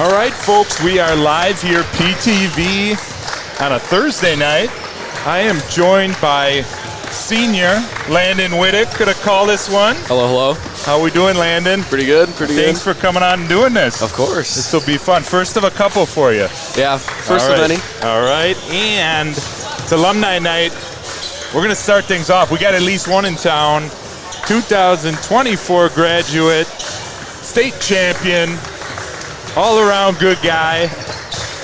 All right, folks, we are live here, PTV, on a Thursday night. I am joined by senior Landon Whittick. Gonna call this one. Hello, hello. How we doing, Landon? Pretty good, Thanks for coming on and doing this. Of course. This will be fun. First of a couple for you. Yeah, first of many. All right, and it's alumni night. We're gonna start things off. We got at least one in town. 2024 graduate, state champion, all-around good guy,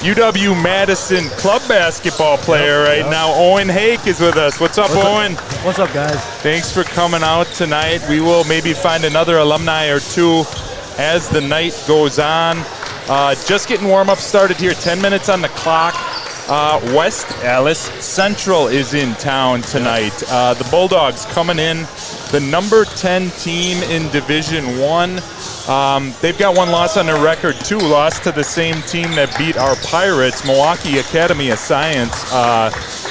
UW-Madison club basketball player right now. Owen Hake is with us. What's up, Owen? What's up, guys? Thanks for coming out tonight. We will maybe find another alumni or two as the night goes on. Just getting warm-up started here, 10 minutes on the clock. West Allis Central is in town tonight. The Bulldogs coming in, the number 10 team in Division I. They've got one loss on their record, too. Lost to the same team that beat our Pirates. Pewaukee Academy of Science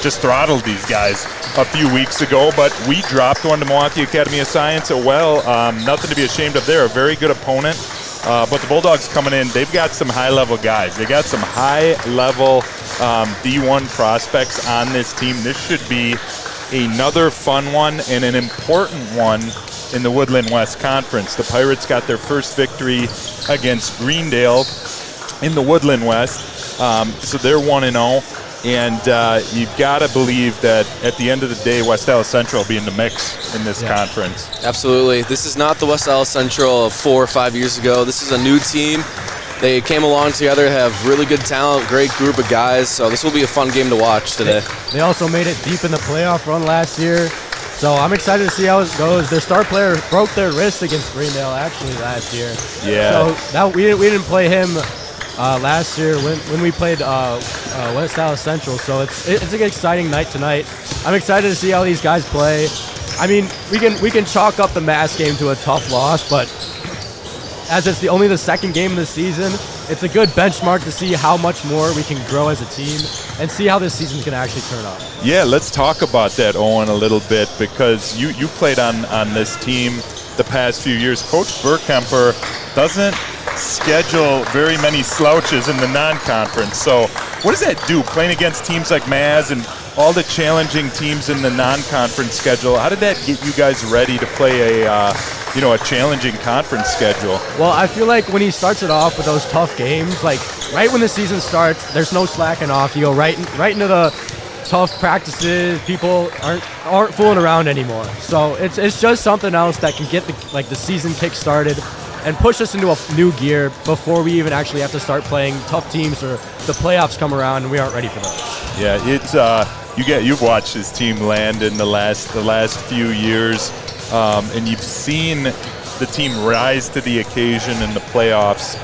just throttled these guys a few weeks ago, but we dropped one to Pewaukee Academy of Science. Nothing to be ashamed of. They're a very good opponent. But the Bulldogs coming in, they've got some high-level guys. They got some high-level D1 prospects on this team. This should be another fun one and an important one in the Woodland West Conference. The Pirates got their first victory against Greendale in the Woodland West, so they're 1-0. And you've got to believe that at the end of the day, West Allis Central will be in the mix in this conference. Absolutely. This is not the West Allis Central of 4 or 5 years ago. This is a new team. They came along together, have really good talent, great group of guys. So this will be a fun game to watch today. They also made it deep in the playoff run last year. So I'm excited to see how it goes. Their star player broke their wrist against Greendale actually last year. Yeah. So we didn't play him last year when we played West Allis Central. So it's an exciting night tonight. I'm excited to see how these guys play. I mean, we can chalk up the Mass game to a tough loss, but as it's only the second game of the season, it's a good benchmark to see how much more we can grow as a team and see how this season's going to actually turn out. Yeah, let's talk about that, Owen, a little bit, because you played on this team the past few years. Coach Burkemper doesn't schedule very many slouches in the non-conference. So what does that do, playing against teams like Maz and all the challenging teams in the non-conference schedule? How did that get you guys ready to play a challenging conference schedule? Well, I feel like when he starts it off with those tough games, like right when the season starts, there's no slacking off. You go right into the tough practices. People aren't fooling around anymore. So it's just something else that can get the season kick started and push us into a new gear before we even actually have to start playing tough teams or the playoffs come around and we aren't ready for those. Yeah, it's you've watched this team land in the last few years, and you've seen the team rise to the occasion in the playoffs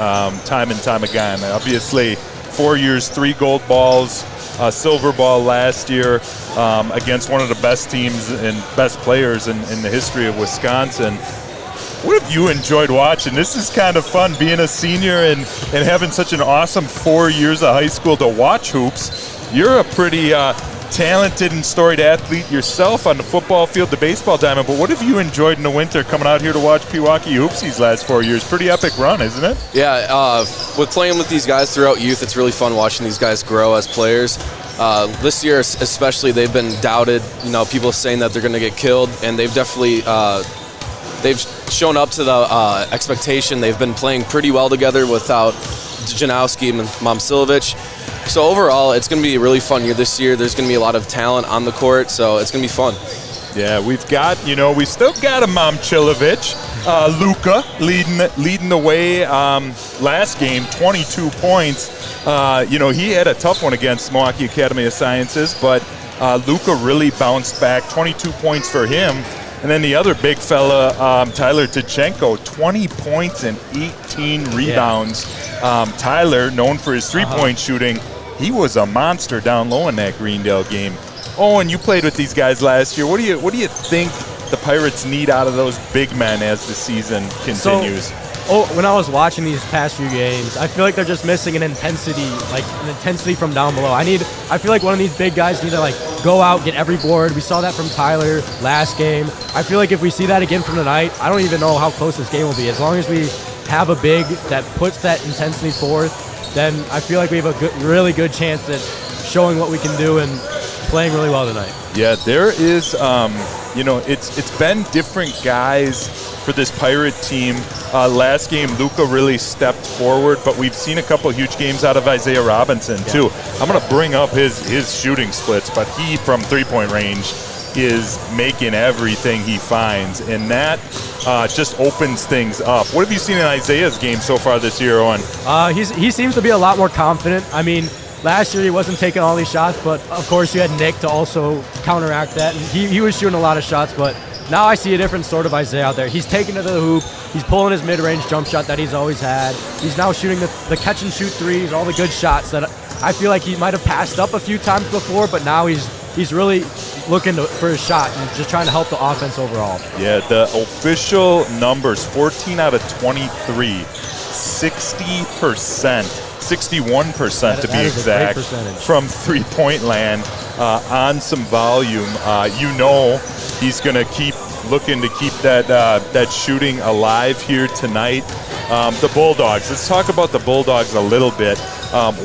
time and time again. Obviously, 4 years, 3 gold balls, a silver ball last year against one of the best teams and best players in the history of Wisconsin. What have you enjoyed watching? This is kind of fun, being a senior and having such an awesome 4 years of high school to watch hoops. You're a pretty talented and storied athlete yourself on the football field, the baseball diamond, but what have you enjoyed in the winter coming out here to watch Pewaukee hoops these last 4 years? Pretty epic run, isn't it? Yeah, with playing with these guys throughout youth, it's really fun watching these guys grow as players. This year especially, they've been doubted. People saying that they're going to get killed, and they've definitely they've shown up to the expectation. They've been playing pretty well together without Janowski and Momsilovic. So overall, it's going to be a really fun year this year. There's going to be a lot of talent on the court, so it's going to be fun. Yeah, we still got a Momcilovic. Luka leading the way last game, 22 points. He had a tough one against Milwaukee Academy of Sciences, but Luka really bounced back, 22 points for him. And then the other big fella, Tyler Tichenko, 20 points and 18 rebounds. Yeah. Tyler, known for his three-point shooting, he was a monster down low in that Greendale game. Owen, you played with these guys last year. What do you think the Pirates need out of those big men as the season continues? When I was watching these past few games, I feel like they're just missing an intensity from down below. I feel like one of these big guys need to go out, get every board. We saw that from Tyler last game. I feel like if we see that again from tonight, I don't even know how close this game will be. As long as we have a big that puts that intensity forth then I feel like we have a really good chance at showing what we can do and playing really well tonight. Yeah, there is, it's been different guys for this Pirate team. Last game, Luka really stepped forward, but we've seen a couple huge games out of Isaiah Robinson, too. I'm going to bring up his shooting splits, but he, from three-point range, is making everything he finds, and that just opens things up. What have you seen in Isaiah's game so far this year, Owen? He seems to be a lot more confident. I mean, last year he wasn't taking all these shots, but of course you had Nick to also counteract that, and he was shooting a lot of shots, but now I see a different sort of Isaiah out there. He's taking to the hoop. He's pulling his mid-range jump shot that he's always had. He's now shooting the catch-and-shoot threes, all the good shots that I feel like he might have passed up a few times before, but now he's really looking for his shot and just trying to help the offense overall. Yeah, the official numbers, 14 out of 23, 60%, 61% to be exact, from three-point land on some volume. He's going to keep looking to keep that shooting alive here tonight. The Bulldogs, let's talk about the Bulldogs a little bit.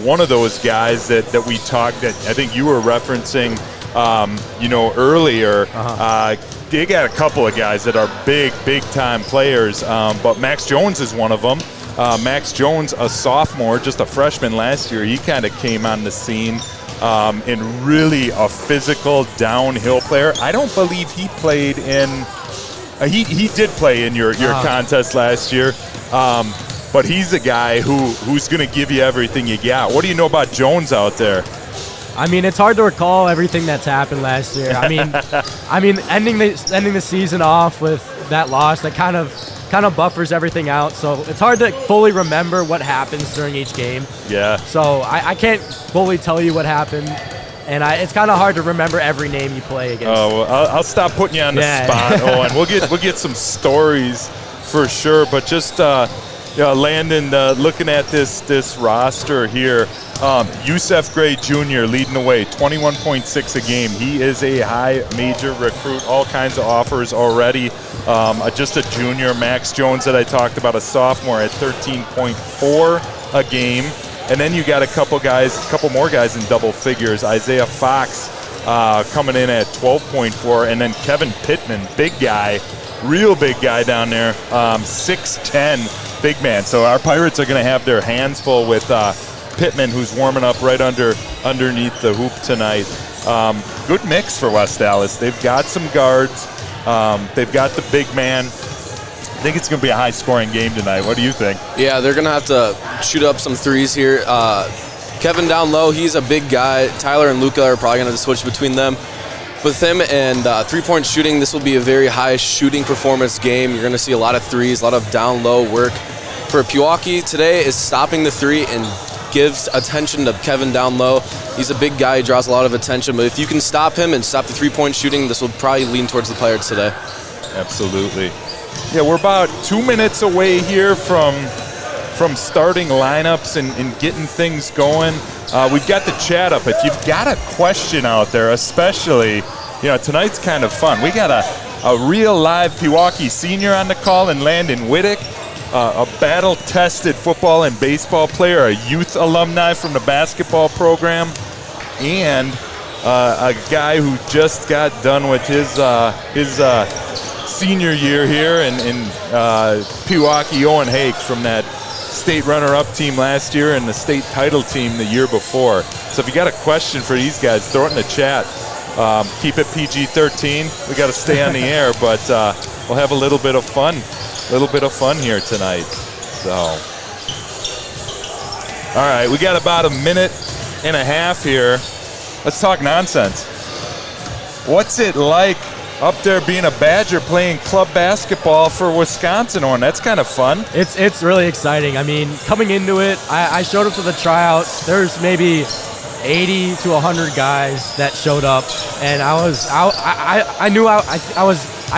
One of those guys that we talked, that I think you were referencing earlier, they got a couple of guys that are big time players, but Max Jones is one of them. Max Jones, a sophomore, just a freshman last year, he kind of came on the scene and really a physical downhill player. I don't believe he played in he did play in your contest last year, but he's a guy who's going to give you everything you got. What do you know about Jones out there? I mean, it's hard to recall everything that's happened last year. I mean, ending the season off with that loss, that kind of buffers everything out. So it's hard to fully remember what happens during each game. Yeah. So I can't fully tell you what happened, and it's kind of hard to remember every name you play against. Oh, well, I'll stop putting you on the spot, Owen. We'll get some stories for sure, but just Landon, looking at this roster here. Yusef Gray Jr. leading the way, 21.6 a game. He is a high major recruit, all kinds of offers already. Just a junior. Max Jones that I talked about, a sophomore, at 13.4 a game. And then you got a couple more guys in double figures. Isaiah Fox coming in at 12.4, and then Kevin Pittman, big guy, real big guy down there, 6'10", big man. So our Pirates are going to have their hands full with Pittman, who's warming up right underneath the hoop tonight. Good mix for West Allis. They've got some guards. They've got the big man. I think it's going to be a high-scoring game tonight. What do you think? Yeah, they're going to have to shoot up some threes here. Kevin down low, he's a big guy. Tyler and Luka are probably going to switch between them. With him and three-point shooting, this will be a very high shooting performance game. You're going to see a lot of threes, a lot of down-low work. For Pewaukee today is stopping the three and gives attention to Kevin down low. He's a big guy, he draws a lot of attention, but if you can stop him and stop the three-point shooting, this will probably lean towards the Pirates today. Absolutely. Yeah, we're about 2 minutes away here from starting lineups and getting things going. We've got the chat up. If you've got a question out there, especially, tonight's kind of fun. We got a real live Pewaukee senior on the call in Landon Wittick, a battle-tested football and baseball player, a youth alumni from the basketball program, and a guy who just got done with his senior year here in Pewaukee, Owen Hakes, from that state runner-up team last year and the state title team the year before. So if you got a question for these guys, throw it in the chat. Keep it PG-13. We got to stay on the air, but we'll have a little bit of fun here tonight. So, all right, we got about a minute and a half here. Let's talk nonsense. What's it like up there being a Badger playing club basketball for Wisconsin, Owen? That's kind of fun. It's really exciting. I mean, coming into it, I showed up to the tryouts. There's maybe 80 to 100 guys that showed up, and I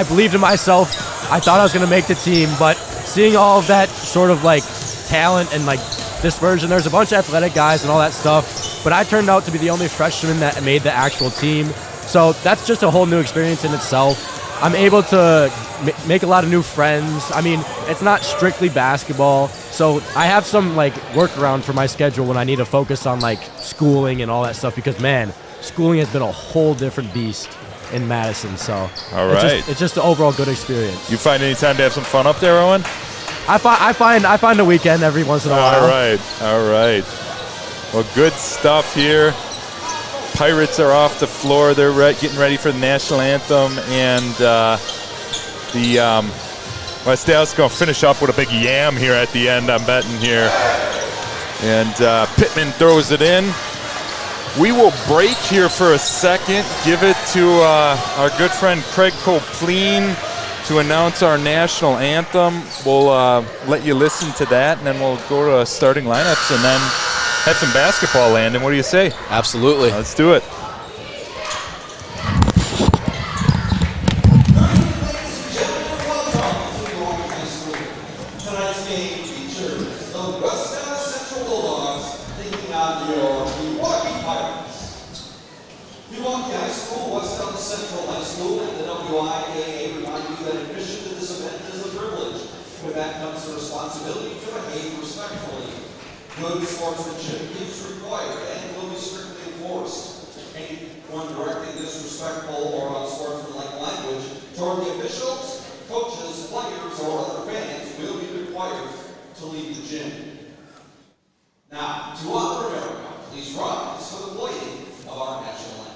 believed in myself. I thought I was going to make the team, but seeing all of that sort of like talent and like dispersion, there's a bunch of athletic guys and all that stuff, but I turned out to be the only freshman that made the actual team. So that's just a whole new experience in itself. I'm able to make a lot of new friends. I mean, it's not strictly basketball, so I have some like workaround for my schedule when I need to focus on like schooling and all that stuff because man, schooling has been a whole different beast in Madison. So all right, it's just an overall good experience. You find any time to have some fun up there, Owen? I find a weekend every once in a while. All right. Well, good stuff here. Pirates are off the floor. They're getting ready for the national anthem, and West Allis going to finish up with a big yam here at the end, I'm betting here. And Pittman throws it in. We will break here for a second, give it to our good friend Craig Copleen to announce our national anthem. We'll let you listen to that, and then we'll go to starting lineups and then have some basketball, Landon. What do you say? Absolutely. Let's do it. Tonight's game features the West Allis Central Bulldogs taking on your Pewaukee Pirates. Pewaukee High School, West Allis Central High School, and the WIAA remind you that admission to this event is a privilege. With that comes the responsibility to behave respectfully. Good sportsmanship is required and will be strictly enforced. Anyone directing disrespectful or unsportsmanlike language toward the officials, coaches, players, or other fans will be required to leave the gym. Now, to honor America, please rise for the playing of our national anthem.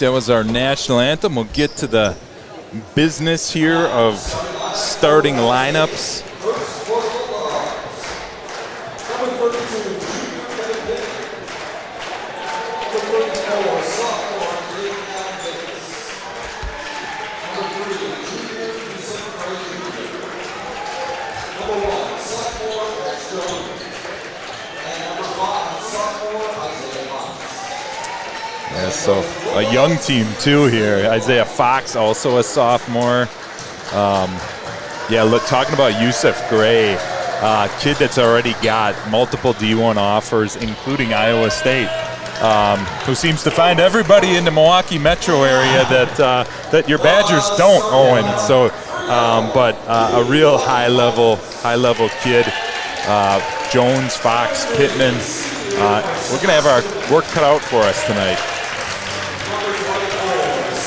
That was our national anthem. We'll get to the business here of starting lineups. So a young team too here. Isaiah Fox, also a sophomore. Talking about Yusuf Gray, kid that's already got multiple D1 offers, including Iowa State, who seems to find everybody in the Milwaukee metro area that your Badgers don't, Owen. So, but a real high level kid. Jones, Fox, Pittman. We're gonna have our work cut out for us tonight.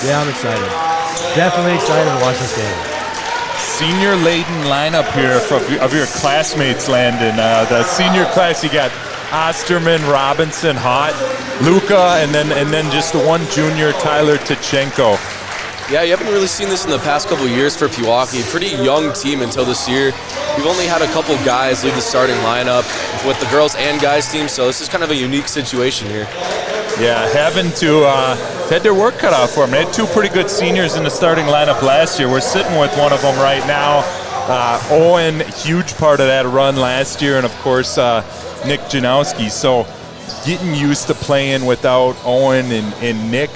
Yeah, I'm excited. Definitely excited to watch this game. Senior-laden lineup here of your classmates, Landon. The senior class, you got Osterman, Robinson, Hott, Luca, and then just the one junior, Tyler Tichenko. Yeah, you haven't really seen this in the past couple of years for Pewaukee. Pretty young team until this year. We've only had a couple guys lead the starting lineup with the girls and guys team, so this is kind of a unique situation here. Yeah, having to had their work cut out for them. They had two pretty good seniors in the starting lineup last year. We're sitting with one of them right now. Owen, huge part of that run last year, and of course Nick Janowski. So getting used to playing without Owen and Nick,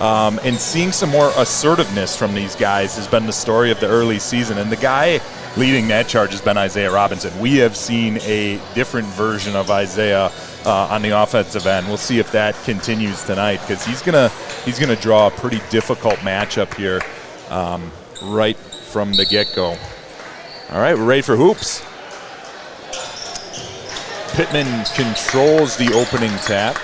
and seeing some more assertiveness from these guys has been the story of the early season. And the guy leading that charge has been Isaiah Robinson. We have seen a different version of Isaiah on the offensive end. We'll see if that continues tonight, because he's gonna draw a pretty difficult matchup here right from the get-go. All right, we're ready for hoops. Pittman controls the opening tap.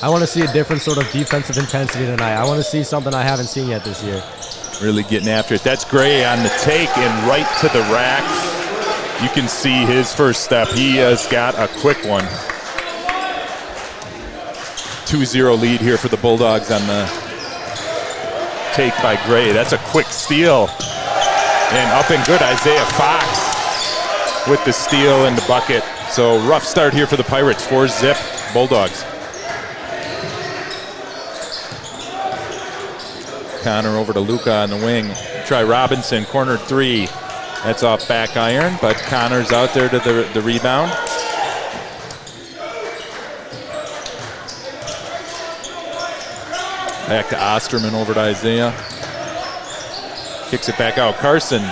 I want to see a different sort of defensive intensity tonight. I want to see something I haven't seen yet this year. Really getting after it. That's Gray on the take and right to the rack. You can see his first step. He has got a quick one. 2-0 lead here for the Bulldogs on the take by Gray. That's a quick steal. And up and good, Isaiah Fox with the steal and the bucket. So rough start here for the Pirates. 4-zip Bulldogs. Connor over to Luca on the wing. Try Robinson, corner three. That's off back iron, but Connor's out there to the rebound. Back to Osterman, over to Isaiah. Kicks it back out. Carson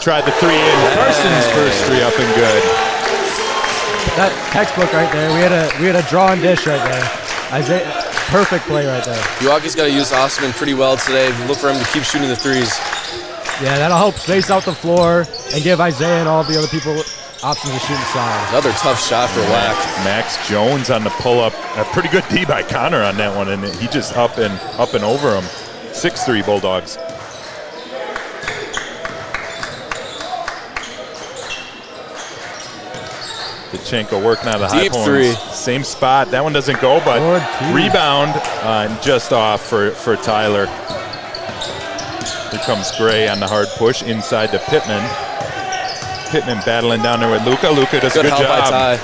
tried the three in. Carson's first three up and good. That textbook right there. We had a draw and dish right there. Isaiah, perfect play right there. Pewaukee's got to use Osterman pretty well today. Look for him to keep shooting the threes. Yeah, that'll help space out the floor and give Isaiah and all the other people options to shoot inside. Another tough shot for Wack. Max Jones on the pull-up. A pretty good D by Connor on that one, and he just up and over him. 6-3 Bulldogs. Dachenko working out of the high points. Three. Same spot. That one doesn't go, but rebound just off for Tyler. Here comes Gray on the hard push inside to Pittman. Pittman battling down there with Luca. Luca does a good job. By Ty.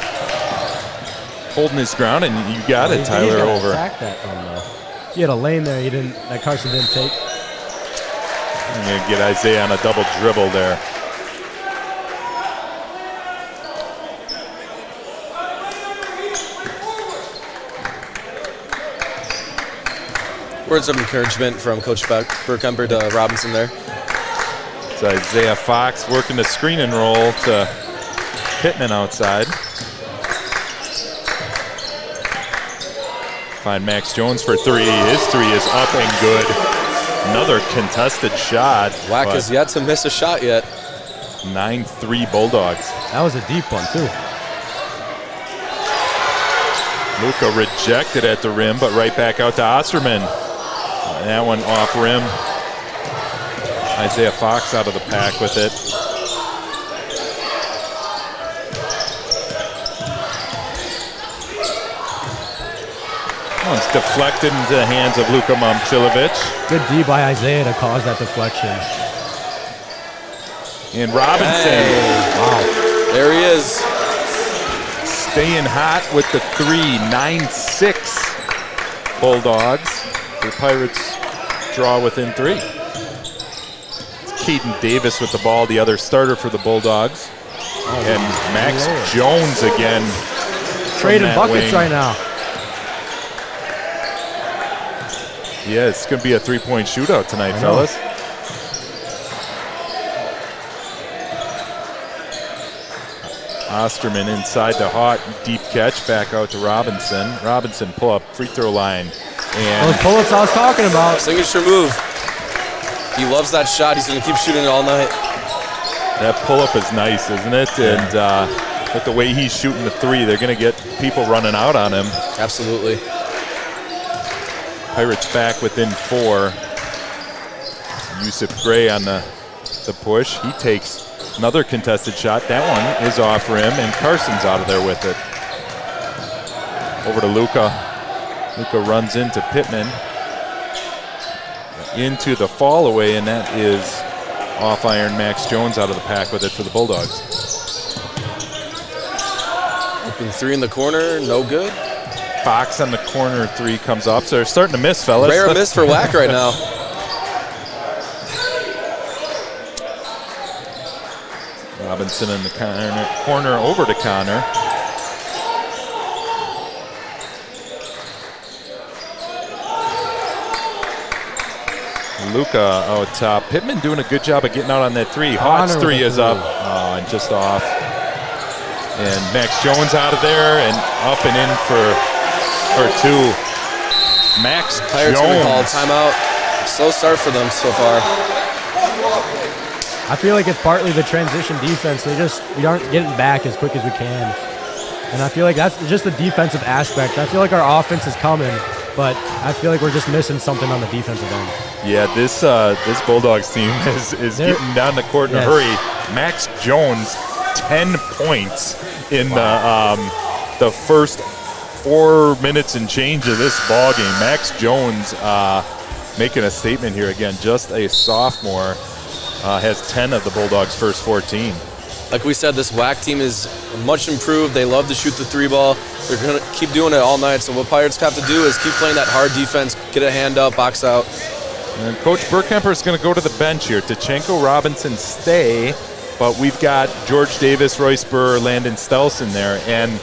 Holding his ground, and you got it, Tyler, over. Attack that one, though. He had a lane there that Carson didn't take. I'm going to get Isaiah on a double dribble there. Words of encouragement from Coach Burkemper to Robinson there. It's Isaiah Fox working the screen and roll to Pittman outside. Find Max Jones for three. His three is up and good. Another contested shot. Wack has yet to miss a shot yet. 9-3 Bulldogs. That was a deep one, too. Luca rejected at the rim, but right back out to Osterman. That one off rim. Isaiah Fox out of the pack with it. It's deflected into the hands of Luka Momcilovic. Good D by Isaiah to cause that deflection. And Robinson. Hey. Wow. There he is. Staying hot with the three. 9-6 Bulldogs. The Pirates draw within three. It's Caden Davis with the ball, the other starter for the Bulldogs. And Max Jones again. Trading buckets wing. right now. Yeah, it's going to be a three-point shootout tonight, fellas. Osterman inside the hot, deep catch, back out to Robinson. Robinson pull up, free throw line. And those pull-ups I was talking about. Signature move. He loves that shot. He's going to keep shooting it all night. That pull-up is nice, isn't it? And with the way he's shooting the three, they're going to get people running out on him. Absolutely. Pirates back within four. Yusuf Gray on the push. He takes another contested shot. That one is off rim, and Carson's out of there with it. Over to Luca. Luca runs into Pittman. Into the fall away, and that is off iron. Max Jones out of the pack with it for the Bulldogs. Open three in the corner, no good. Fox on the corner three comes off. So they're starting to miss, fellas. Rare miss for Wack right now. Robinson in the corner over to Connor. Luka out top. Pittman doing a good job of getting out on that three. Hawk's three is up and just off. And Max Jones out of there and up and in for two. Max Pirates Jones. gonna call a timeout. Slow start for them so far. I feel like it's partly the transition defense. We aren't getting back as quick as we can. And I feel like that's just the defensive aspect. I feel like our offense is coming, but I feel like we're just missing something on the defensive end. Yeah, this Bulldogs team is getting down the court in a hurry. Max Jones, 10 points in the first 4 minutes and change of this ball game. Max Jones making a statement here again. Just a sophomore, has 10 of the Bulldogs' first 14. Like we said, this WAC team is much improved. They love to shoot the three ball. They're going to keep doing it all night. So what Pirates have to do is keep playing that hard defense, get a hand up, box out. And Coach Burkemper is going to go to the bench here. Tachenko, Robinson stay, but we've got George Davis, Royce Burr, Landon Stelson there. And,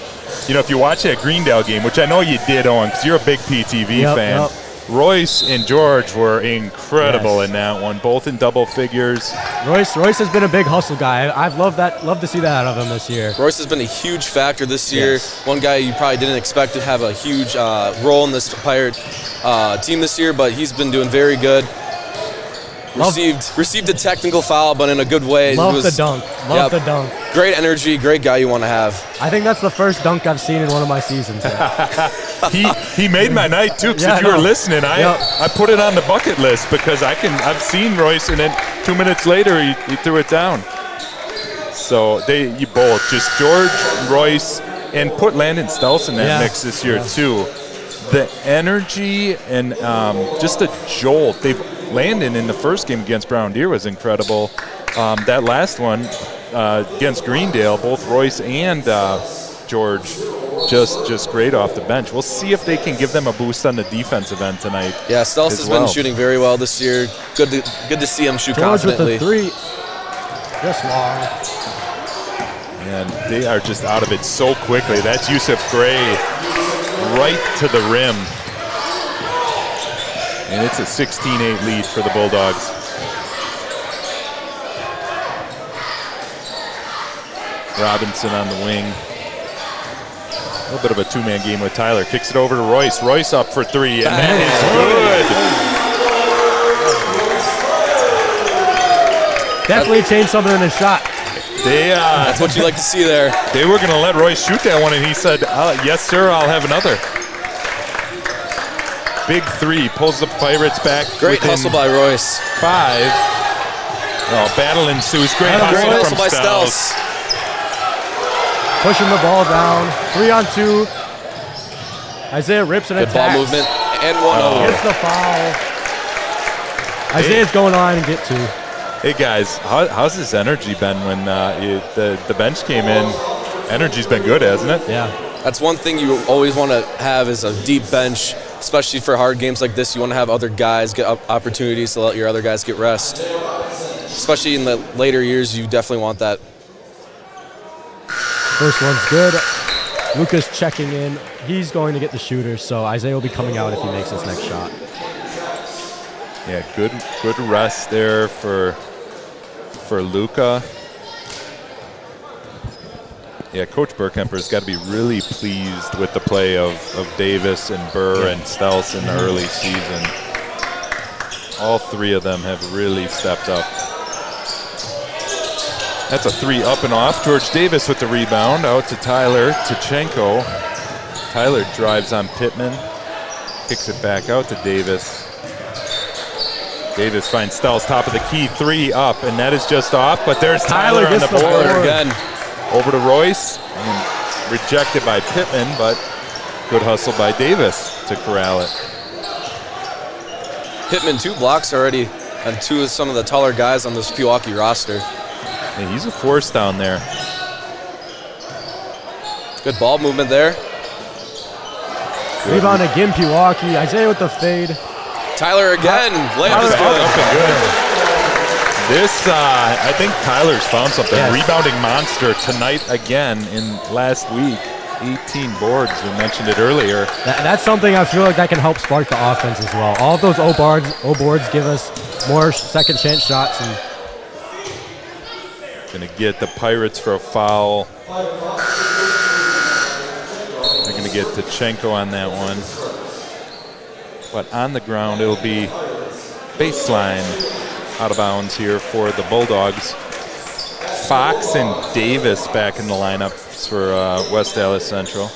you know, if you watch that Greendale game, which I know you did, Owen, because you're a big PTV fan, Yep. Royce and George were incredible in that one, both in double figures. Royce has been a big hustle guy. I've loved to see that out of him this year. Royce has been a huge factor this year. One guy you probably didn't expect to have a huge role in this Pirate team this year, but he's been doing very good. Received a technical foul, but in a good way. Love the dunk. Love the dunk. Great energy, great guy you want to have. I think that's the first dunk I've seen in one of my seasons. He made my night too. Because if you were listening, I put it on the bucket list because I've seen Royce, and then 2 minutes later he threw it down. So you both, just George, Royce, and put Landon Stelson in that mix this year too. The energy and just a jolt. Landon in the first game against Brown Deer was incredible. That last one against Greendale, both Royce and George just great off the bench. We'll see if they can give them a boost on the defensive end tonight. Yeah, Stelz's been shooting very well this year. Good to see him shoot George confidently. with the three, just long. And they are just out of it so quickly. That's Yusuf Gray right to the rim. And it's a 16-8 lead for the Bulldogs. Robinson on the wing. A little bit of a two-man game with Tyler. Kicks it over to Royce. Royce up for three, and that is good. Definitely changed something in his shot. That's what you like to see there. They were going to let Royce shoot that one, and he said, yes, sir, I'll have another. Big three, pulls the Pirates back. Great hustle by Royce. 5. Oh, battle ensues. Great hustle from by Stels. Pushing the ball down. 3-on-2. Isaiah rips and Good attacks. ball movement. And one over. Gets the foul. Isaiah's going on and get 2. Hey, guys, how's this energy been when the bench came in? Energy's been good, hasn't it? Yeah. That's one thing you always want to have is a deep bench, especially for hard games like this. You want to have other guys get opportunities to let your other guys get rest. Especially in the later years, you definitely want that. First one's good. Luca's checking in. He's going to get the shooter, so Isaiah will be coming out if he makes his next shot. Yeah, good rest there for Luca. Yeah, Coach Burkemper's got to be really pleased with the play of Davis and Burr and Stels in the early season. All three of them have really stepped up. That's a 3 up and off. George Davis with the rebound. Out to Tyler Tachenko. Tyler drives on Pittman. Kicks it back out to Davis. Davis finds Stels top of the key. 3 up, and that is just off. But there's Tyler on the board again. Over to Royce. And rejected by Pittman, but good hustle by Davis to corral it. Pittman 2 blocks already on 2 of some of the taller guys on this Pewaukee roster. Yeah, he's a force down there. Good ball movement there. Rebound again, Pewaukee. Isaiah with the fade. Tyler again. Layup is good. Up and good. This, I think Tyler's found something. Yes. Rebounding monster tonight again in last week. 18 boards, we mentioned it earlier. That's something I feel like that can help spark the offense as well. All of those O boards give us more second chance shots. And Going to get the Pirates for a foul. They're going to get Tachenko on that one. But on the ground, it'll be baseline out of bounds here for the Bulldogs. Fox and Davis back in the lineup for West Allis Central.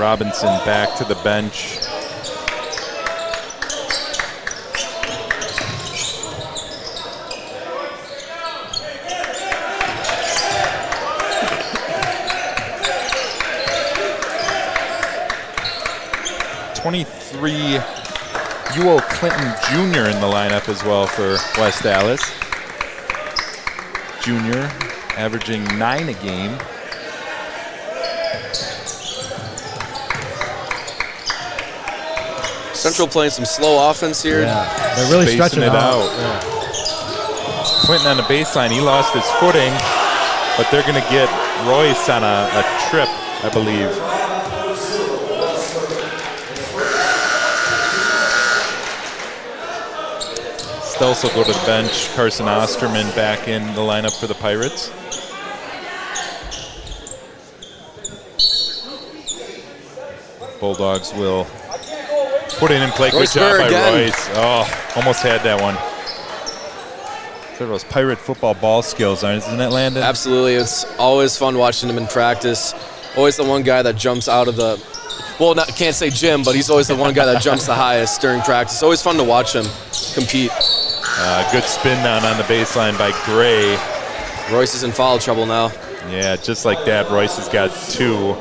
Robinson back to the bench. Ewell Clinton Jr. in the lineup as well for West Allis. Jr. averaging 9 a game. Central playing some slow offense here. yeah, they're really Spacing stretching it out. Yeah. Clinton on the baseline, he lost his footing, but they're going to get Royce on a trip, I believe. Stelz will go to the bench. Carson Osterman back in the lineup for the Pirates. Bulldogs will put it in play. Good job by Royce. Oh, almost had that one. Those Pirate football ball skills, isn't it, Landon? Absolutely. It's always fun watching him in practice. Always the one guy that jumps out of the, well, can't say gym, but he's always the one guy that jumps the highest during practice. Always fun to watch him compete. Good spin down on the baseline by Gray. Royce is in foul trouble now. Yeah, just like that, Royce has got 2.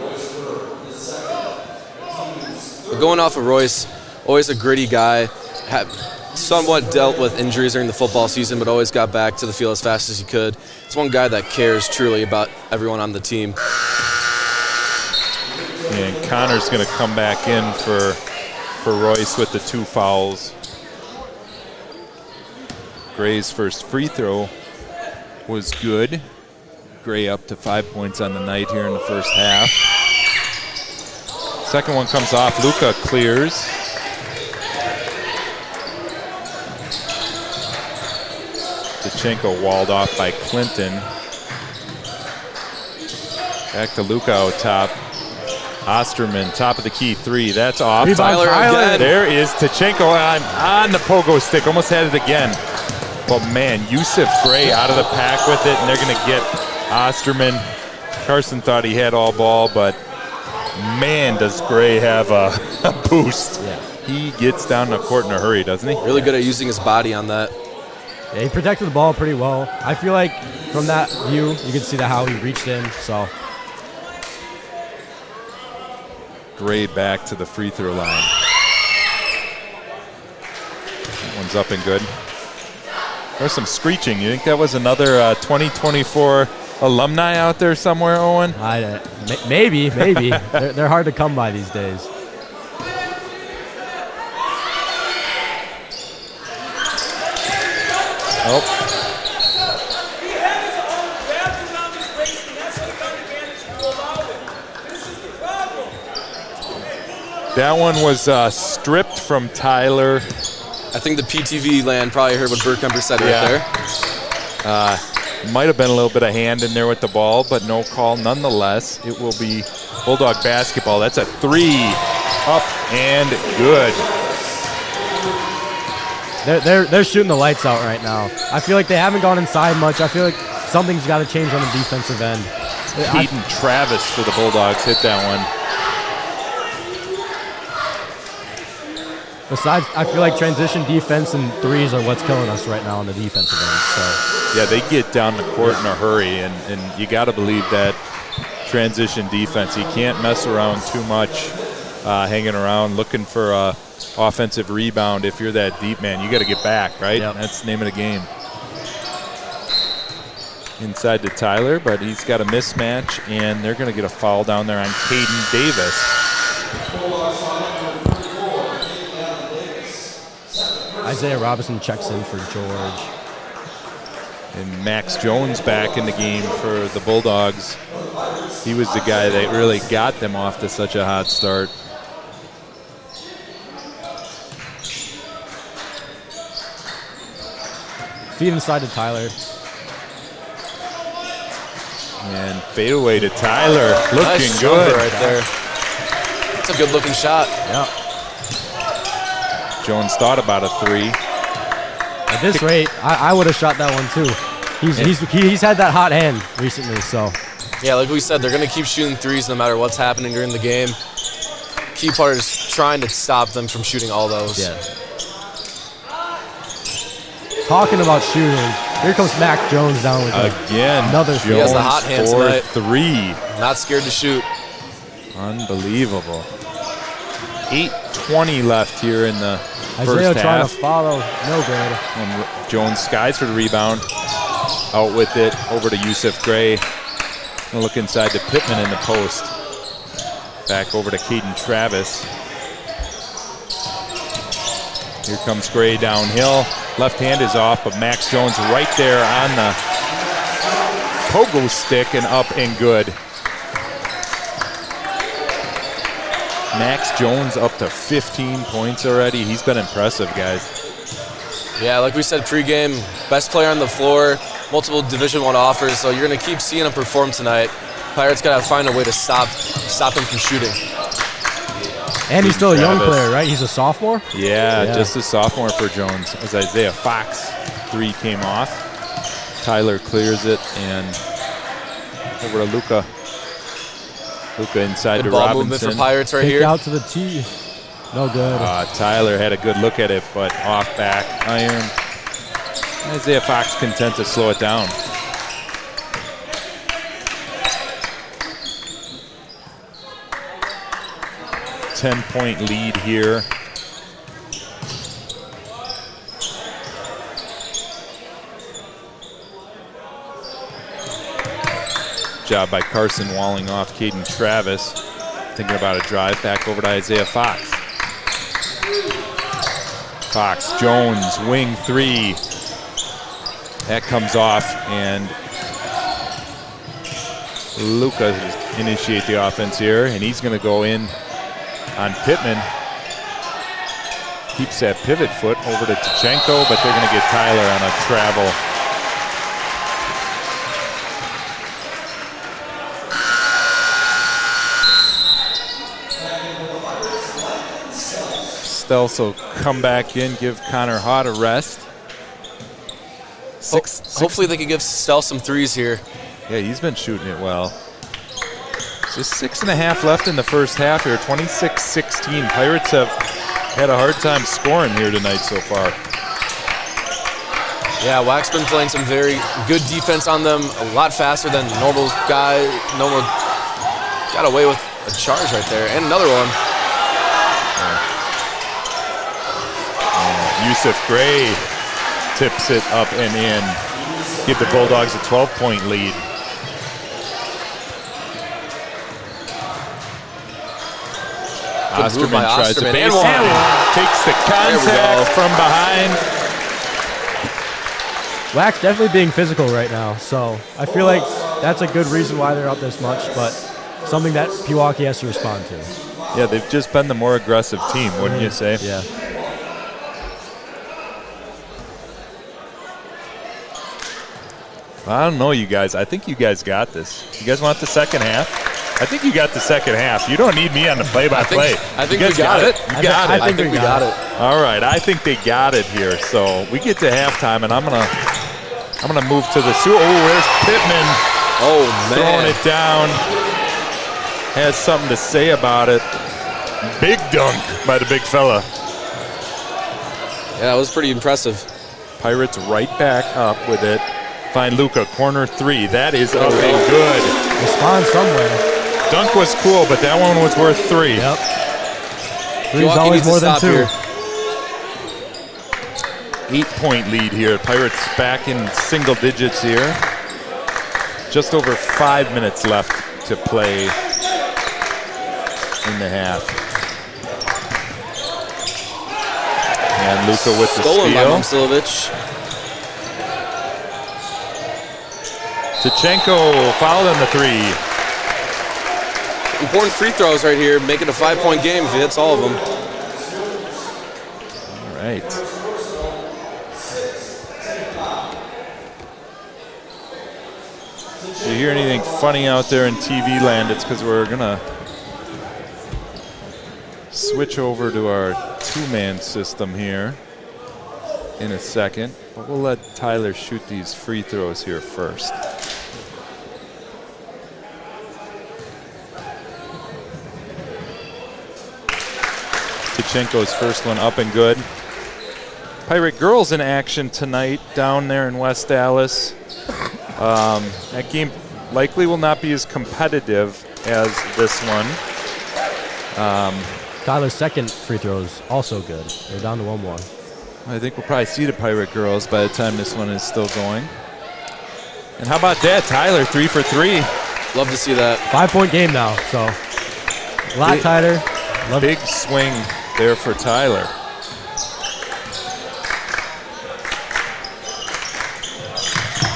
But going off of Royce, always a gritty guy. Had somewhat dealt with injuries during the football season, but always got back to the field as fast as he could. It's one guy that cares truly about everyone on the team. And Connor's going to come back in for Royce with the 2 fouls. Gray's first free throw was good. Gray up to 5 points on the night here in the first half. Second one comes off. Luka clears. Tachenko walled off by Clinton. Back to Luka out top. Osterman, top of the key 3. That's off. Tyler again. There is Tachenko on the pogo stick. Almost had it again. But man, Yusuf Gray out of the pack with it, and they're going to get Osterman. Carson thought he had all ball, but man, does Gray have a boost. Yeah. He gets down the court in a hurry, doesn't he? Really good at using his body on that. Yeah, he protected the ball pretty well. I feel like from that view, you can see how he reached in. So Gray back to the free throw line. That one's up and good. There's some screeching. You think that was another 2024 alumni out there somewhere, Owen? Maybe. they're hard to come by these days. Oh. That one was stripped from Tyler. I think the PTV land probably heard what Burkemper said right there. Might have been a little bit of hand in there with the ball, but no call nonetheless. It will be Bulldog basketball. That's a 3, up and good. They're shooting the lights out right now. I feel like they haven't gone inside much. I feel like something's got to change on the defensive end. Peyton Travis for the Bulldogs hit that one. Besides, I feel like transition defense and threes are what's killing us right now on the defensive end. So yeah, they get down the court in a hurry, and you got to believe that transition defense. You can't mess around too much, hanging around looking for a offensive rebound. If you're that deep, man, you got to get back, right? Yep. That's the name of the game. Inside to Tyler, but he's got a mismatch, and they're going to get a foul down there on Caden Davis. Isaiah Robinson checks in for George. And Max Jones back in the game for the Bulldogs. He was the guy that really got them off to such a hot start. feed inside to Tyler. And fade away to Tyler. Looking Nice good. jumper right there. That's a good looking shot. Yeah. Jones thought about a 3. At this rate, I would have shot that one too. He's had that hot hand recently, so. Yeah, like we said, they're going to keep shooting threes no matter what's happening during the game. Key part is trying to stop them from shooting all those. Yeah. Talking about shooting, here comes Mac Jones down with Again, another Jones He has the hot hand for tonight. 3. Not scared to shoot. Unbelievable. 8:20 left here in the Isaiah first trying half. to follow, no good. And Jones skies for the rebound. Out with it, over to Yusuf Gray. Gonna look inside to Pittman in the post. Back over to Caden Travis. Here comes Gray downhill. Left hand is off, but Max Jones right there on the pogo stick and up and good. Max Jones up to 15 points already. He's been impressive, guys. Yeah, like we said pregame, best player on the floor, multiple Division I offers, so you're going to keep seeing him perform tonight. Pirates got to find a way to stop him from shooting. And he's still a young Travis. player, right? He's a sophomore? Yeah, Yeah. just a sophomore for Jones. As Isaiah Fox 3 came off. Tyler clears it and over to Luka. Luka inside Good to ball movement Robinson. for Pirates right Kick here. out to the tee. No good. Tyler had a good look at it, but off back iron. Isaiah Fox content to slow it down. Ten-point lead here. Job by Carson walling off Caden Travis. Thinking about a drive back over to Isaiah Fox. Fox, Jones, wing 3. That comes off, and Luka initiate the offense here, and he's going to go in on Pittman. Keeps that pivot foot over to Tchenko, but they're going to get Tyler on a travel. Stelz will come back in, give Connor Hott a rest. Hopefully they can give Stell some threes here. Yeah, he's been shooting it well. Just 6.5 left in the first half here, 26-16. Pirates have had a hard time scoring here tonight so far. Yeah, Wack's been playing some very good defense on them, a lot faster than normal guy. Normal got away with a charge right there, and another one. Yusuf Gray tips it up and in. Give the Bulldogs a 12-point lead. Good move by Osterman tries to Osterman, base and it. one. Takes the There we go. contact from behind. Wax definitely being physical right now, so I feel like that's a good reason why they're up this much, but something that Pewaukee has to respond to. Yeah, they've just been the more aggressive team, wouldn't you say? Yeah. I don't know, you guys. I think you guys got this. You guys want the second half? I think you got the second half. You don't need me on the play-by-play. I think you we guys got it. You got it. I think we got it. All right, I think they got it here. So we get to halftime, and I'm gonna move to the oh, where's Pittman? Oh, Throwing man. it down. Has something to say about it. Big dunk by the big fella. Yeah, that was pretty impressive. Pirates right back up with it. Find Luka, corner 3. That is up and good. Respond somewhere. Dunk was cool, but that one was worth 3. Yep. Three's Pewaukee always needs to more than stop 2. here. 8-point lead here. Pirates back in single digits here. Just over 5 minutes left to play in the half. And Luka with the Stolen by steal. Momcilovic. Tchenko fouled on the 3. Important free throws right here. Make it a 5-point game if he hits all of them. All right. If you hear anything funny out there in TV land, it's because we're going to switch over to our two-man system here in a second. But we'll let Tyler shoot these free throws here first. Tkachenko's first one up and good. Pirate girls in action tonight down there in West Allis. That game likely will not be as competitive as this one. Tyler's second free throw is also good. They're down to 1-1. I think we'll probably see the Pirate girls by the time this one is still going. And how about that, Tyler, 3 for 3. Love to see that. 5-point game now, so a lot tighter. Big swing there for Tyler.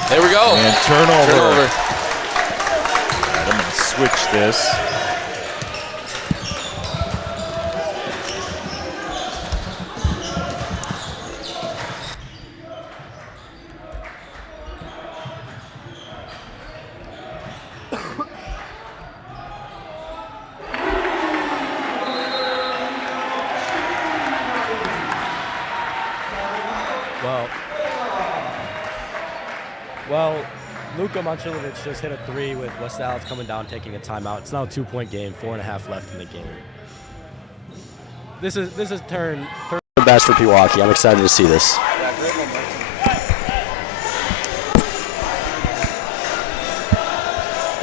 There we go. And turnover. I'm going to switch this. Well, Luka Momcilovic just hit a 3 with West Allis coming down, taking a timeout. It's now a 2-point game, 4.5 left in the game. This is turn best for Pewaukee. I'm excited to see this.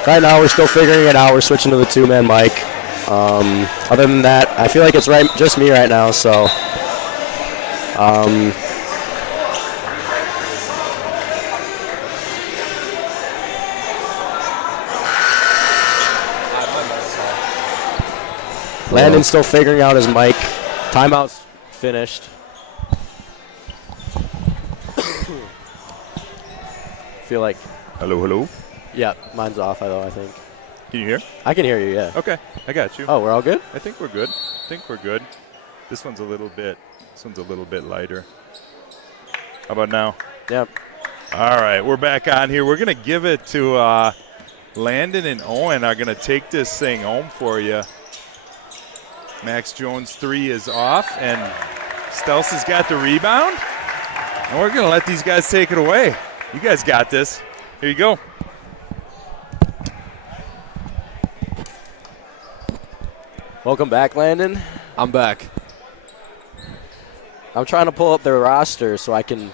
Right now, we're still figuring it out. We're switching to the two-man mic. Other than that, I feel like it's just me right now, so Landon's still figuring out his mic. Timeout's finished. Feel like. Hello, hello. Yeah, mine's off though, I think. Can you hear? I can hear you, yeah. Okay, I got you. Oh, we're all good? I think we're good. This one's a little bit lighter. How about now? Yep. All right, we're back on here. We're going to give it to Landon and Owen are going to take this thing home for you. Max Jones' 3 is off, and Stels has got the rebound. And we're going to let these guys take it away. You guys got this. Here you go. Welcome back, Landon. I'm back. I'm trying to pull up their roster so I can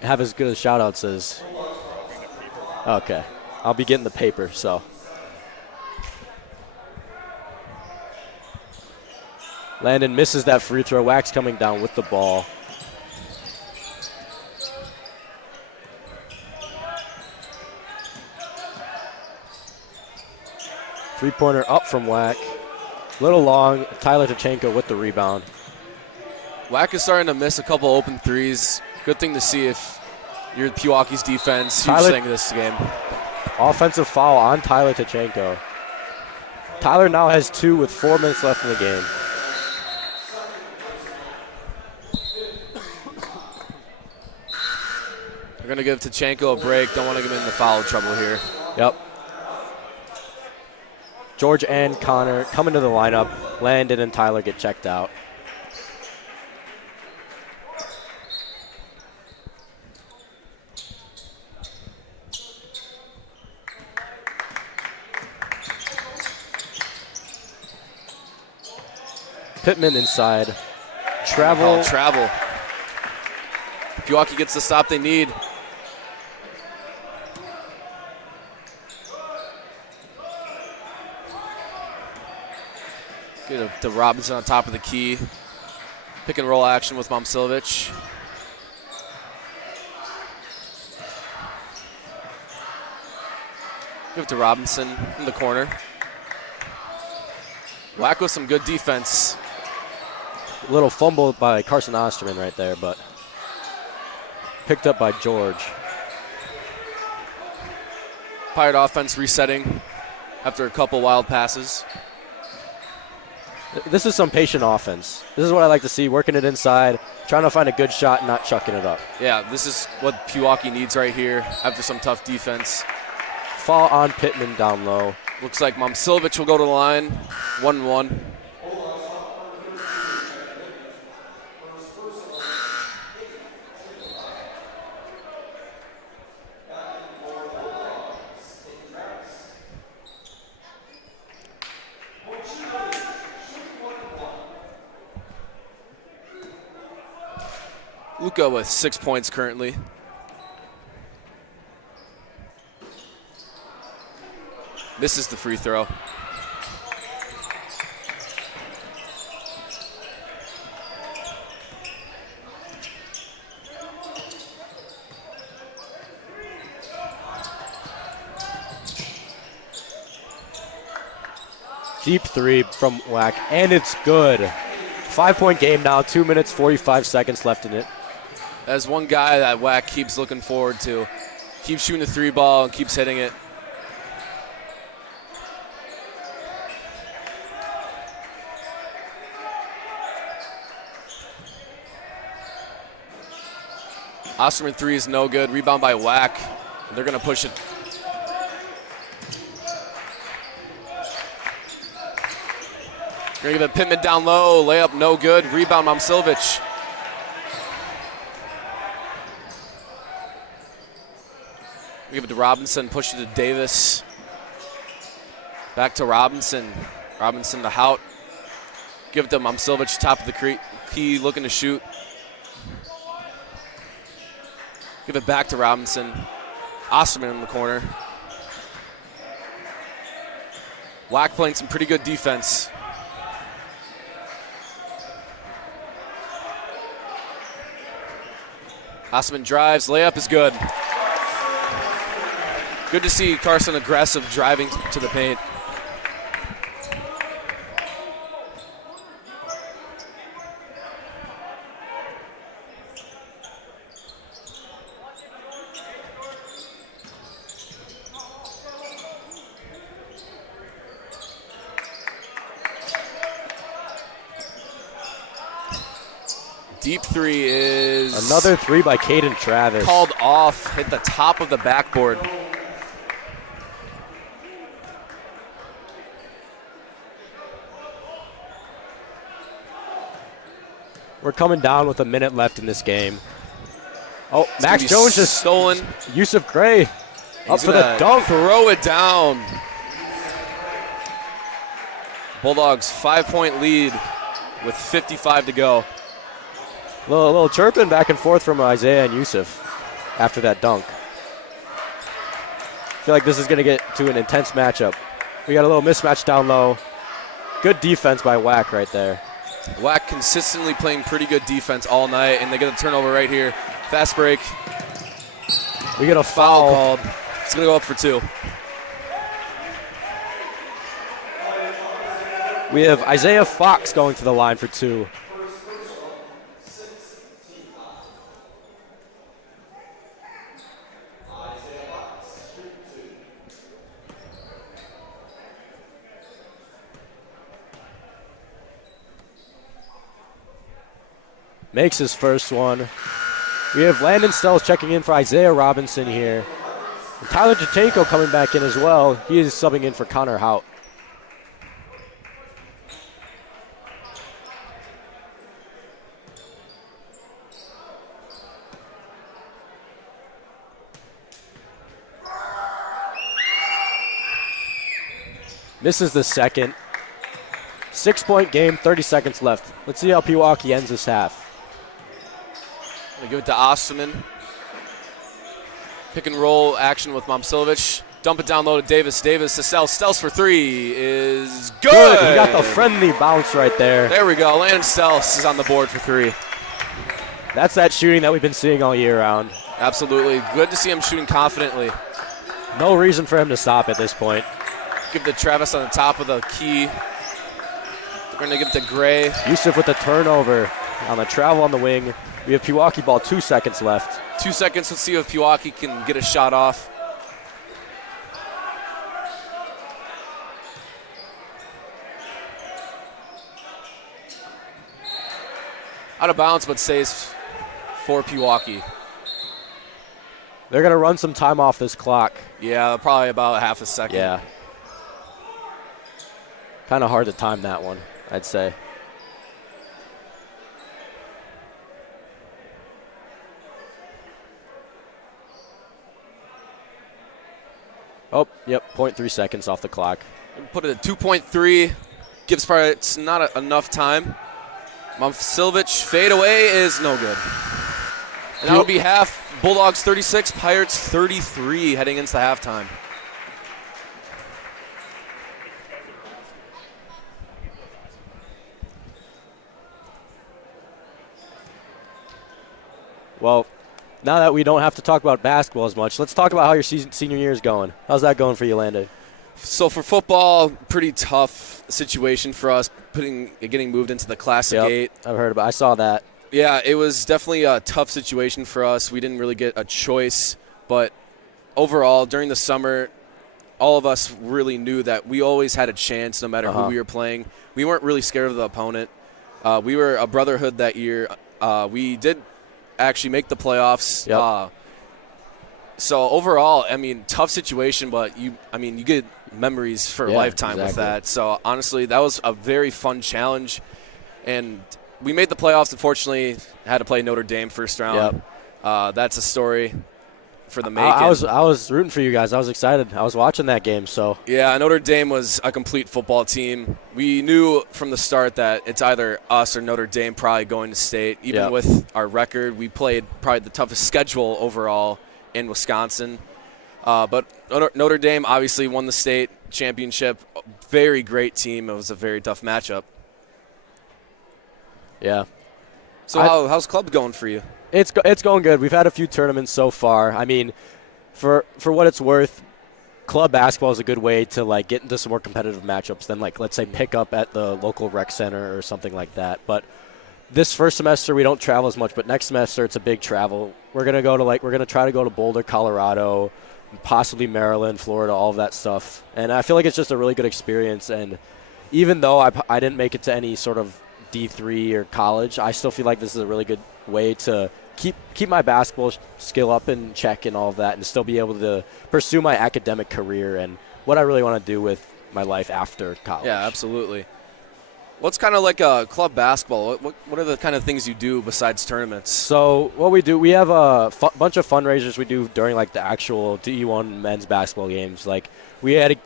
have as good a shout-outs as. Okay. I'll be getting the paper, so. Landon misses that free throw. Wax coming down with the ball. Three-pointer up from Wack. Little long. Tyler Tkachenko with the rebound. Wack is starting to miss a couple open threes. Good thing to see if you're Pewaukee's defense. Huge thing this game. Offensive foul on Tyler Tkachenko. Tyler now has 2 with 4 minutes left in the game. They're going to give Tkachenko a break. Don't want to get him into foul trouble here. Yep. George and Connor come into the lineup. Landon and Tyler get checked out. Pittman inside. Travel. Travel. Pewaukee gets the stop they need. Get it to Robinson on top of the key. Pick and roll action with Momcilovic. Give it to Robinson in the corner. Whack with some good defense. Little fumble by Carson Osterman right there, but picked up by George. Pirate offense resetting after a couple wild passes. This is some patient offense. This is what I like to see, working it inside, trying to find a good shot and not chucking it up. Yeah, this is what Pewaukee needs right here after some tough defense. fall on Pittman down low. Looks like Momcilovic will go to the line. 1-1. Luka with 6 points currently. Misses the free throw. Deep three from Wack, and it's good. 5-point game now, 2 minutes, 45 seconds left in it. As one guy that Wack keeps looking forward to. Keeps shooting the three ball and keeps hitting it. Osterman three is no good. Rebound by Wack. They're going to push it. Going to give it Pittman down low. Layup no good. Rebound Momcilovic. Give it to Robinson. Push it to Davis. Back to Robinson. Robinson to Hout. Give it to Momcilovic. Top of the key. Looking to shoot. Give it back to Robinson. Osterman in the corner. Wack playing some pretty good defense. Osterman drives. Layup is good. Good to see Carson aggressive driving to the paint. Deep three is... Another three by Caden Travis. Called off, hit the top of the backboard. We're coming down with a minute left in this game. Oh, Max Jones just stolen. Yusuf Gray up for the dunk. Throw it down. Bulldogs 5-point lead with 55 to go. A little chirping back and forth from Isaiah and Yusuf after that dunk. I feel like this is going to get to an intense matchup. We got a little mismatch down low. Good defense by Wack right there. Wack consistently playing pretty good defense all night, and they get a turnover right here. Fast break. We get a foul called. It's going to go up for two. We have Isaiah Fox going to the line for two. Makes his first one. We have Landon Stells checking in for Isaiah Robinson here. And Tyler Jatenko coming back in as well. He is subbing in for Connor Hout. Misses the second. 6-point game, 30 seconds left. Let's see how Pewaukee ends this half. They give it to Osterman. Pick and roll action with Momcilovic. Dump it down low to Davis. Davis to Stells. Stells for three is good. He got the friendly bounce right there. There we go. Landon Stells is on the board for three. That's that shooting that we've been seeing all year round. Absolutely. Good to see him shooting confidently. No reason for him to stop at this point. Give it to Travis on the top of the key. They're going to give it to Gray. Yusuf with the turnover on the travel on the wing. We have Pewaukee ball, 2 seconds left. 2 seconds. Let's see if Pewaukee can get a shot off. Out of bounds, but stays for Pewaukee. They're going to run some time off this clock. Yeah, probably about half a second. Yeah. Kind of hard to time that one, I'd say. Oh, yep, 0.3 seconds off the clock. Put it at 2.3. Gives Pirates not enough time. Momcilovic fade away is no good. And that would be half. Bulldogs 36, Pirates 33 heading into halftime. Well, now that we don't have to talk about basketball as much, let's talk about how your senior year is going. How's that going for you, Landon? So for football, pretty tough situation for us, getting moved into the Classic 8. I've heard about. I saw that. Yeah, it was definitely a tough situation for us. We didn't really get a choice, but overall, during the summer, all of us really knew that we always had a chance no matter who we were playing. We weren't really scared of the opponent. We were a brotherhood that year. We did actually make the playoffs. Yep. So overall, I mean, tough situation, but you get memories for a lifetime with that. So honestly, that was a very fun challenge, and we made the playoffs. Unfortunately, had to play Notre Dame first round. Yep. That's a story for the making. I was rooting for you guys. I was excited. I was watching that game. So yeah, Notre Dame was a complete football team. We knew from the start that it's either us or Notre Dame probably going to state. Even with our record, we played probably the toughest schedule overall in Wisconsin. But Notre Dame obviously won the state championship. Very great team. It was a very tough matchup. Yeah. So how's club going for you? It's going good. We've had a few tournaments so far. I mean, for what it's worth, club basketball is a good way to like get into some more competitive matchups than like let's say pick up at the local rec center or something like that. But this first semester we don't travel as much, but next semester it's a big travel. We're gonna try to go to Boulder, Colorado, possibly Maryland, Florida, all of that stuff. And I feel like it's just a really good experience. And even though I didn't make it to any sort of D3 or college, I still feel like this is a really good way to keep my basketball skill up in check and all of that, and still be able to pursue my academic career and what I really want to do with my life after college. Yeah, absolutely. What's kind of like a club basketball? What are the kind of things you do besides tournaments? So what we do, we have a bunch of fundraisers we do during like the actual D1 men's basketball games. Like we had a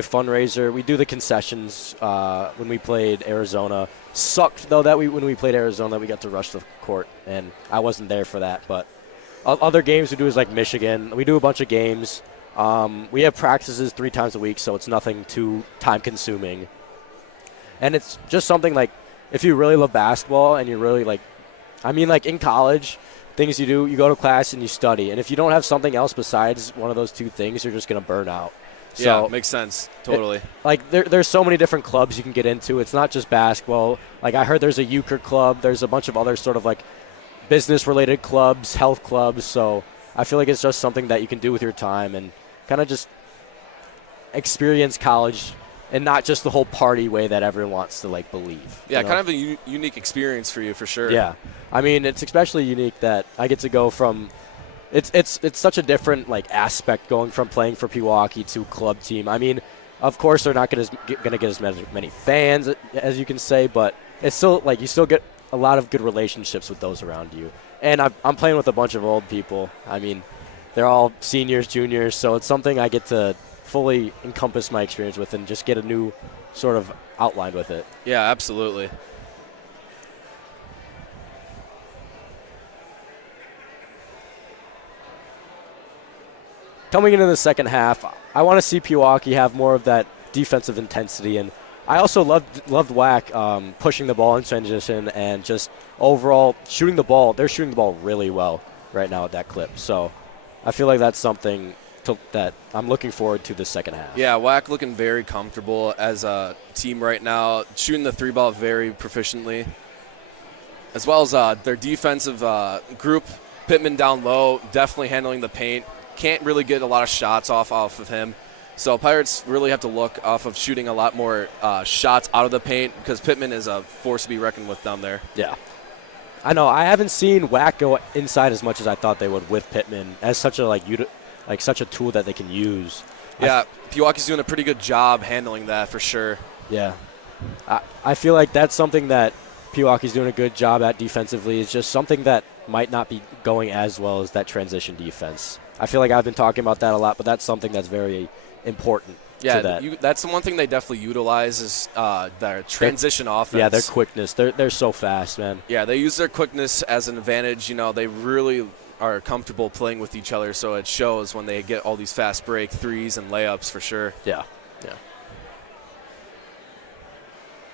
fundraiser. We do the concessions when we played Arizona. Sucked though that when we played Arizona we got to rush the court, and I wasn't there for that. But other games we do is like Michigan. We do a bunch of games. We have practices 3 times a week, so it's nothing too time consuming. And it's just something like if you really love basketball and you really like, I mean like in college, things you do, you go to class and you study. And if you don't have something else besides one of those 2 things, you're just going to burn out. So yeah, makes sense. Totally. There's so many different clubs you can get into. It's not just basketball. Like I heard there's a euchre club. There's a bunch of other sort of like business-related clubs, health clubs. So I feel like it's just something that you can do with your time and kind of just experience college and not just the whole party way that everyone wants to like believe. Yeah, kind of a unique experience for you for sure. Yeah. I mean, it's especially unique that I get to go from it's such a different like aspect going from playing for Pewaukee to club team. I mean, of course they're not going to get as many fans as you can say, but it's still like you still get a lot of good relationships with those around you. And I'm playing with a bunch of old people. I mean, they're all seniors, juniors, so it's something I get to fully encompass my experience with and just get a new sort of outline with it. Yeah, absolutely. Coming into the second half, I want to see Pewaukee have more of that defensive intensity, and I also loved WAC pushing the ball in transition and just overall shooting the ball. They're shooting the ball really well right now at that clip, so I feel like that's something that I'm looking forward to the second half. Yeah, WAC looking very comfortable as a team right now, shooting the 3-ball very proficiently, as well as their defensive group. Pittman down low, definitely handling the paint. Can't really get a lot of shots off of him. So Pirates really have to look off of shooting a lot more shots out of the paint because Pittman is a force to be reckoned with down there. Yeah. I know I haven't seen Whack go inside as much as I thought they would with Pittman as such a such a tool that they can use. Yeah, Pewaukee's doing a pretty good job handling that for sure. Yeah, I feel like that's something that Pewaukee's doing a good job at defensively. It's just something that might not be going as well as that transition defense. I feel like I've been talking about that a lot, but that's something that's very important. Yeah, to that. That's the one thing they definitely utilize is their transition offense. Yeah, their quickness. They're so fast, man. Yeah, they use their quickness as an advantage. You know, they really are comfortable playing with each other, so it shows when they get all these fast break threes and layups for sure. Yeah.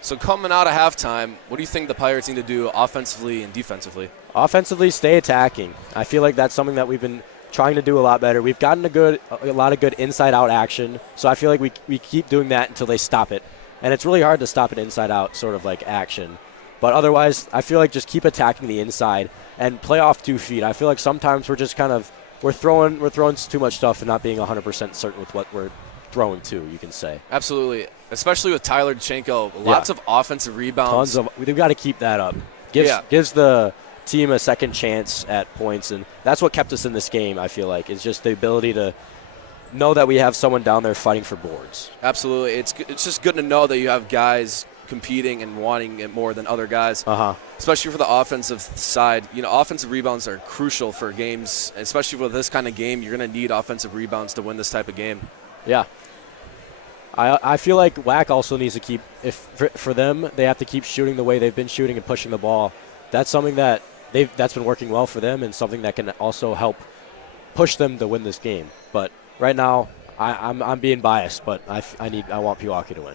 So coming out of halftime, what do you think the Pirates need to do offensively and defensively? Offensively, stay attacking. I feel like that's something that we've been trying to do a lot better. We've gotten a lot of good inside-out action, so I feel like we keep doing that until they stop it. And it's really hard to stop an inside-out sort of like action. But otherwise, I feel like just keep attacking the inside and play off 2 feet. I feel like sometimes we're just we're throwing too much stuff and not being 100% certain with what we're throwing to, you can say. Absolutely, especially with Tyler Chenko. Lots of offensive rebounds. We've got to keep that up. Gives the team a second chance at points, and that's what kept us in this game, I feel like, is just the ability to know that we have someone down there fighting for boards. Absolutely. It's just good to know that you have guys competing and wanting it more than other guys, especially for the offensive side. You know, offensive rebounds are crucial for games, especially for this kind of game. You're going to need offensive rebounds to win this type of game. Yeah. I feel like WAC also needs to keep, for them, they have to keep shooting the way they've been shooting and pushing the ball. That's something that's been working well for them and something that can also help push them to win this game. But right now, I'm being biased, but I want Pewaukee to win.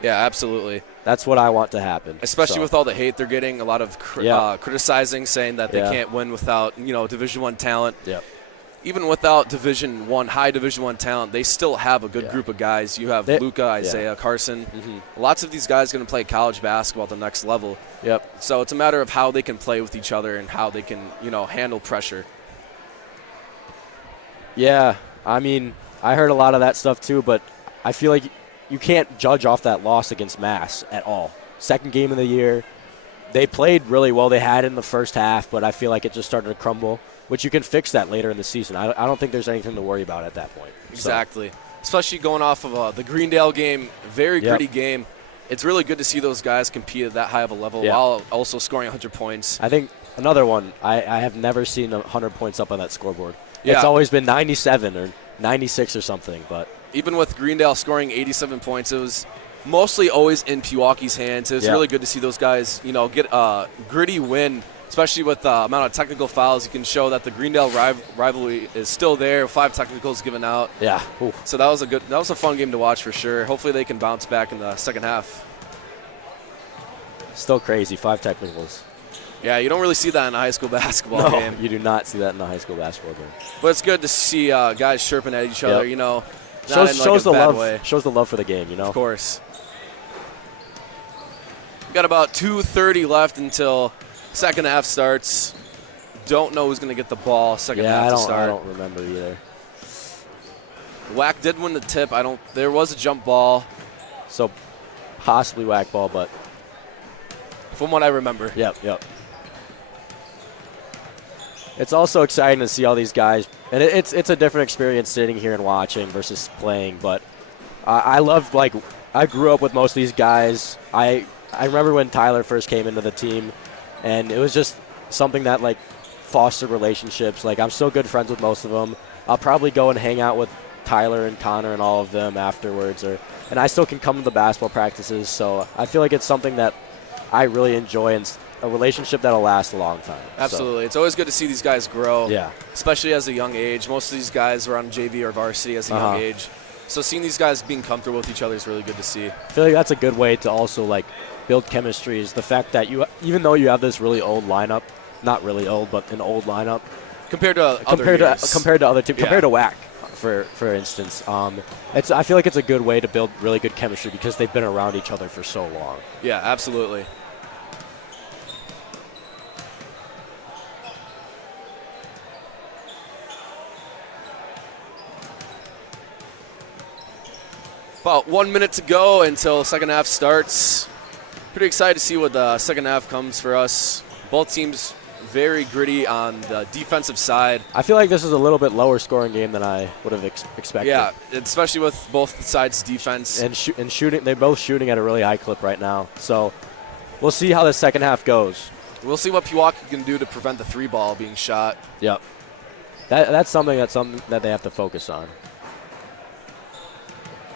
Absolutely. That's what I want to happen. Especially with all the hate they're getting, a lot of criticizing, saying that they can't win without Division I talent. Yep. Even without high Division I talent, they still have a good group of guys. You have Luca, Isaiah, Carson. Mm-hmm. Lots of these guys going to play college basketball at the next level. Yep. So it's a matter of how they can play with each other and how they can, handle pressure. Yeah, I mean, I heard a lot of that stuff too, but I feel like you can't judge off that loss against Mass at all. Second game of the year, they played really well. They had in the first half, but I feel like it just started to crumble, which you can fix that later in the season. I don't think there's anything to worry about at that point. Exactly. Especially going off of the Greendale game, very gritty game. It's really good to see those guys compete at that high of a level while also scoring 100 points. I think another one, I have never seen 100 points up on that scoreboard. Yeah. It's always been 97 or 96 or something. But even with Greendale scoring 87 points, it was mostly always in Pewaukee's hands. It was really good to see those guys, get a gritty win, especially with the amount of technical fouls. You can show that the Greendale rivalry is still there. 5 technicals given out. Yeah. Ooh. So that was a fun game to watch for sure. Hopefully they can bounce back in the second half. Still crazy, 5 technicals. Yeah, you don't really see that in a high school basketball game. You do not see that in a high school basketball game. But it's good to see guys chirping at each other. Shows the love. Way. Shows the love for the game. Of course. We got about 2:30 left until second half starts. Don't know who's going to get the ball second half to start. I don't remember either. WAC did win the tip. There was a jump ball. So possibly WAC ball, but from what I remember. Yep. It's also exciting to see all these guys, and it's a different experience sitting here and watching versus playing. But I grew up with most of these guys. I remember when Tyler first came into the team, and it was just something that fostered relationships. I'm still good friends with most of them. I'll probably go and hang out with Tyler and Connor and all of them afterwards, and I still can come to the basketball practices. So I feel like it's something that I really enjoy and a relationship that'll last a long time. Absolutely. It's always good to see these guys grow, especially as a young age. Most of these guys were on JV or varsity as a young age. So seeing these guys being comfortable with each other is really good to see. I feel like that's a good way to also build chemistry is the fact that even though you have this really old lineup, not really old, but an old lineup. Compared to other teams. Compared to WAC, for instance. I feel like it's a good way to build really good chemistry because they've been around each other for so long. Yeah, absolutely. About 1 minute to go until second half starts. Pretty excited to see what the second half comes for us. Both teams very gritty on the defensive side. I feel like this is a little bit lower scoring game than I would have expected. Yeah, especially with both sides' defense. And shooting, they're both shooting at a really high clip right now. So we'll see how the second half goes. We'll see what Pewaukee can do to prevent the 3-ball being shot. Yep. That's something that they have to focus on.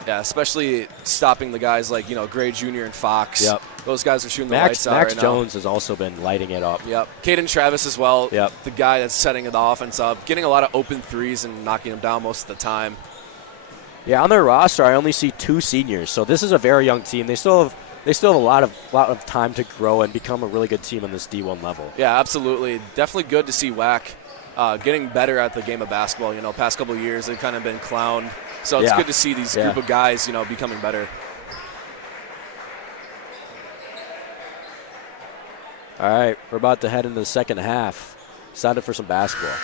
Yeah, especially stopping the guys like, Gray Jr. and Fox. Yep. Those guys are shooting the lights out Max right now. Jones has also been lighting it up. Yep. Caden Travis as well. Yep. The guy that's setting the offense up, getting a lot of open threes and knocking them down most of the time. Yeah, on their roster, I only see 2 seniors, so this is a very young team. They still have a lot of time to grow and become a really good team on this D1 level. Yeah, absolutely. Definitely good to see WAC getting better at the game of basketball. Past couple of years they've kind of been clowned, so it's good to see these group of guys, becoming better. All right, we're about to head into the second half. Excited for some basketball.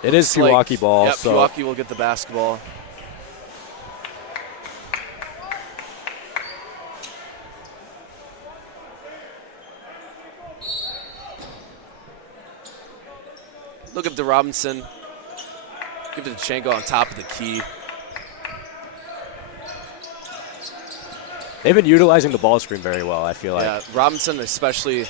It is Pewaukee ball. Yep, so Pewaukee will get the basketball. Look at the Robinson. Give it to Chanko on top of the key. they've been utilizing the ball screen very well, I feel like. Yeah, Robinson especially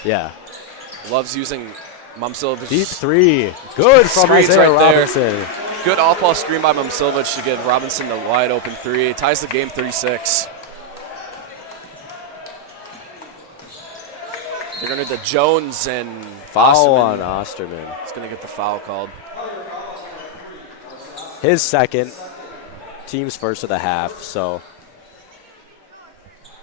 loves using Mumsilvich. Deep 3. Good from Screens Isaiah right there. Robinson. Good off-ball screen by Mumsilvich to give Robinson the wide open 3. Ties the game 36. They're going to the Jones and Foul Osterman. on Osterman. He's going to get the foul called. His second. Team's first of the half, so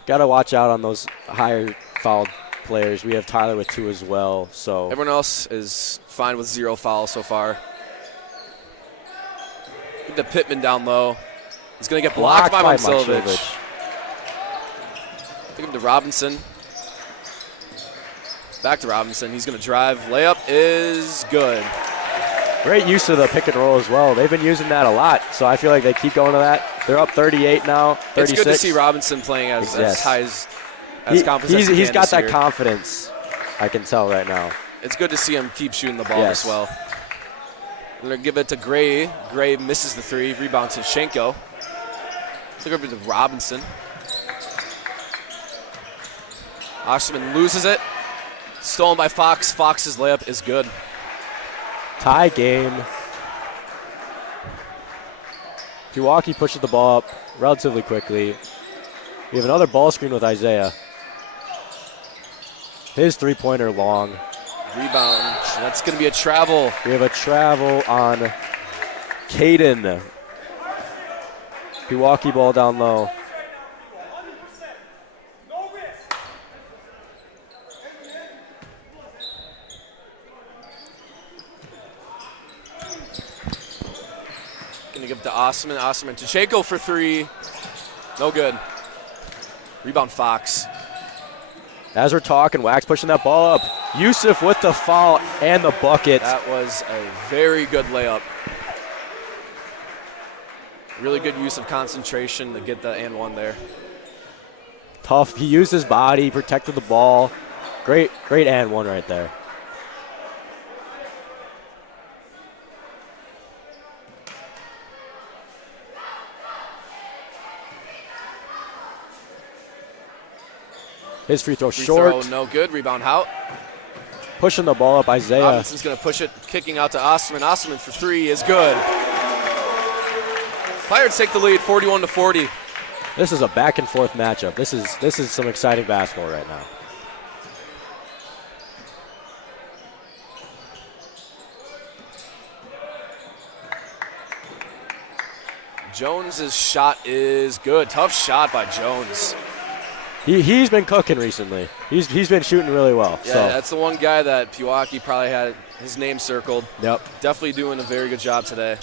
got to watch out on those higher fouled players. We have Tyler with 2 as well. So Everyone else is fine with 0 fouls so far. Give to Pittman down low. He's going to get blocked by Mumsilvich. Give him to Robinson. Back to Robinson. He's going to drive. Layup is good. Great use of the pick and roll as well. They've been using that a lot, so I feel like they keep going to that. They're up 38 now, 36. It's good to see Robinson playing as high as confident as he He's can got this that year. confidence, I can tell right now. It's good to see him keep shooting the ball as well. They're going to give it to Gray. Gray misses the 3. Rebound to Shenko. Look over to Robinson. Osterman loses it. Stolen by Fox. Fox's layup is good. Tie game. Pewaukee pushes the ball up relatively quickly. We have another ball screen with Isaiah. His 3-pointer long. Rebound. That's going to be a travel. We have a travel on Caden. Pewaukee ball down low. Going to give it to Osterman. Osterman to Chanko for 3. No good. Rebound Fox. As we're talking, Wax pushing that ball up. Yusuf with the foul and the bucket. That was a very good layup. Really good use of concentration to get the and one there. Tough. He used his body, protected the ball. Great and one right there. His free throw short. Throw, no good. Rebound Hout. Pushing the ball up, Isaiah. Robinson's going to push it, kicking out to Osterman. Osterman for 3 is good. Pirates take the lead, 41-40. This is a back and forth matchup. This is some exciting basketball right now. Jones's shot is good. Tough shot by Jones. He's been cooking recently. He's been shooting really well. Yeah, so. that's the one guy that Pewaukee probably had his name circled. Yep. Definitely doing a very good job today.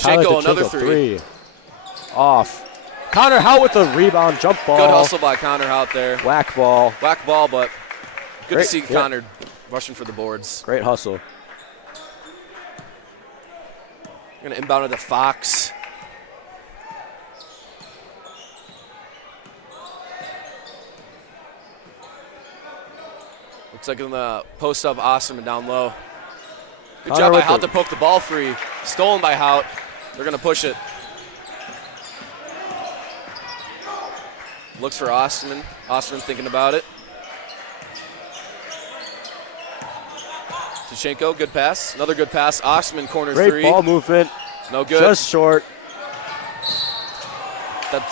Shenko, another three. Off. Connor Hout with the rebound, jump ball. Good hustle by Connor Hout there. Whack ball. Whack ball, but good Great, to see yeah. Connor rushing for the boards. Great hustle. We're going to inbound it to Fox. Looks like in the post up, Osterman down low. Good Connor job by with Hout the- to poke the ball free. Stolen by Hout. They're going to push it. Looks for Osterman. Osterman thinking about it. Tushenko, good pass. Another good pass. Osterman, corner Great three. ball movement. No good. Just short.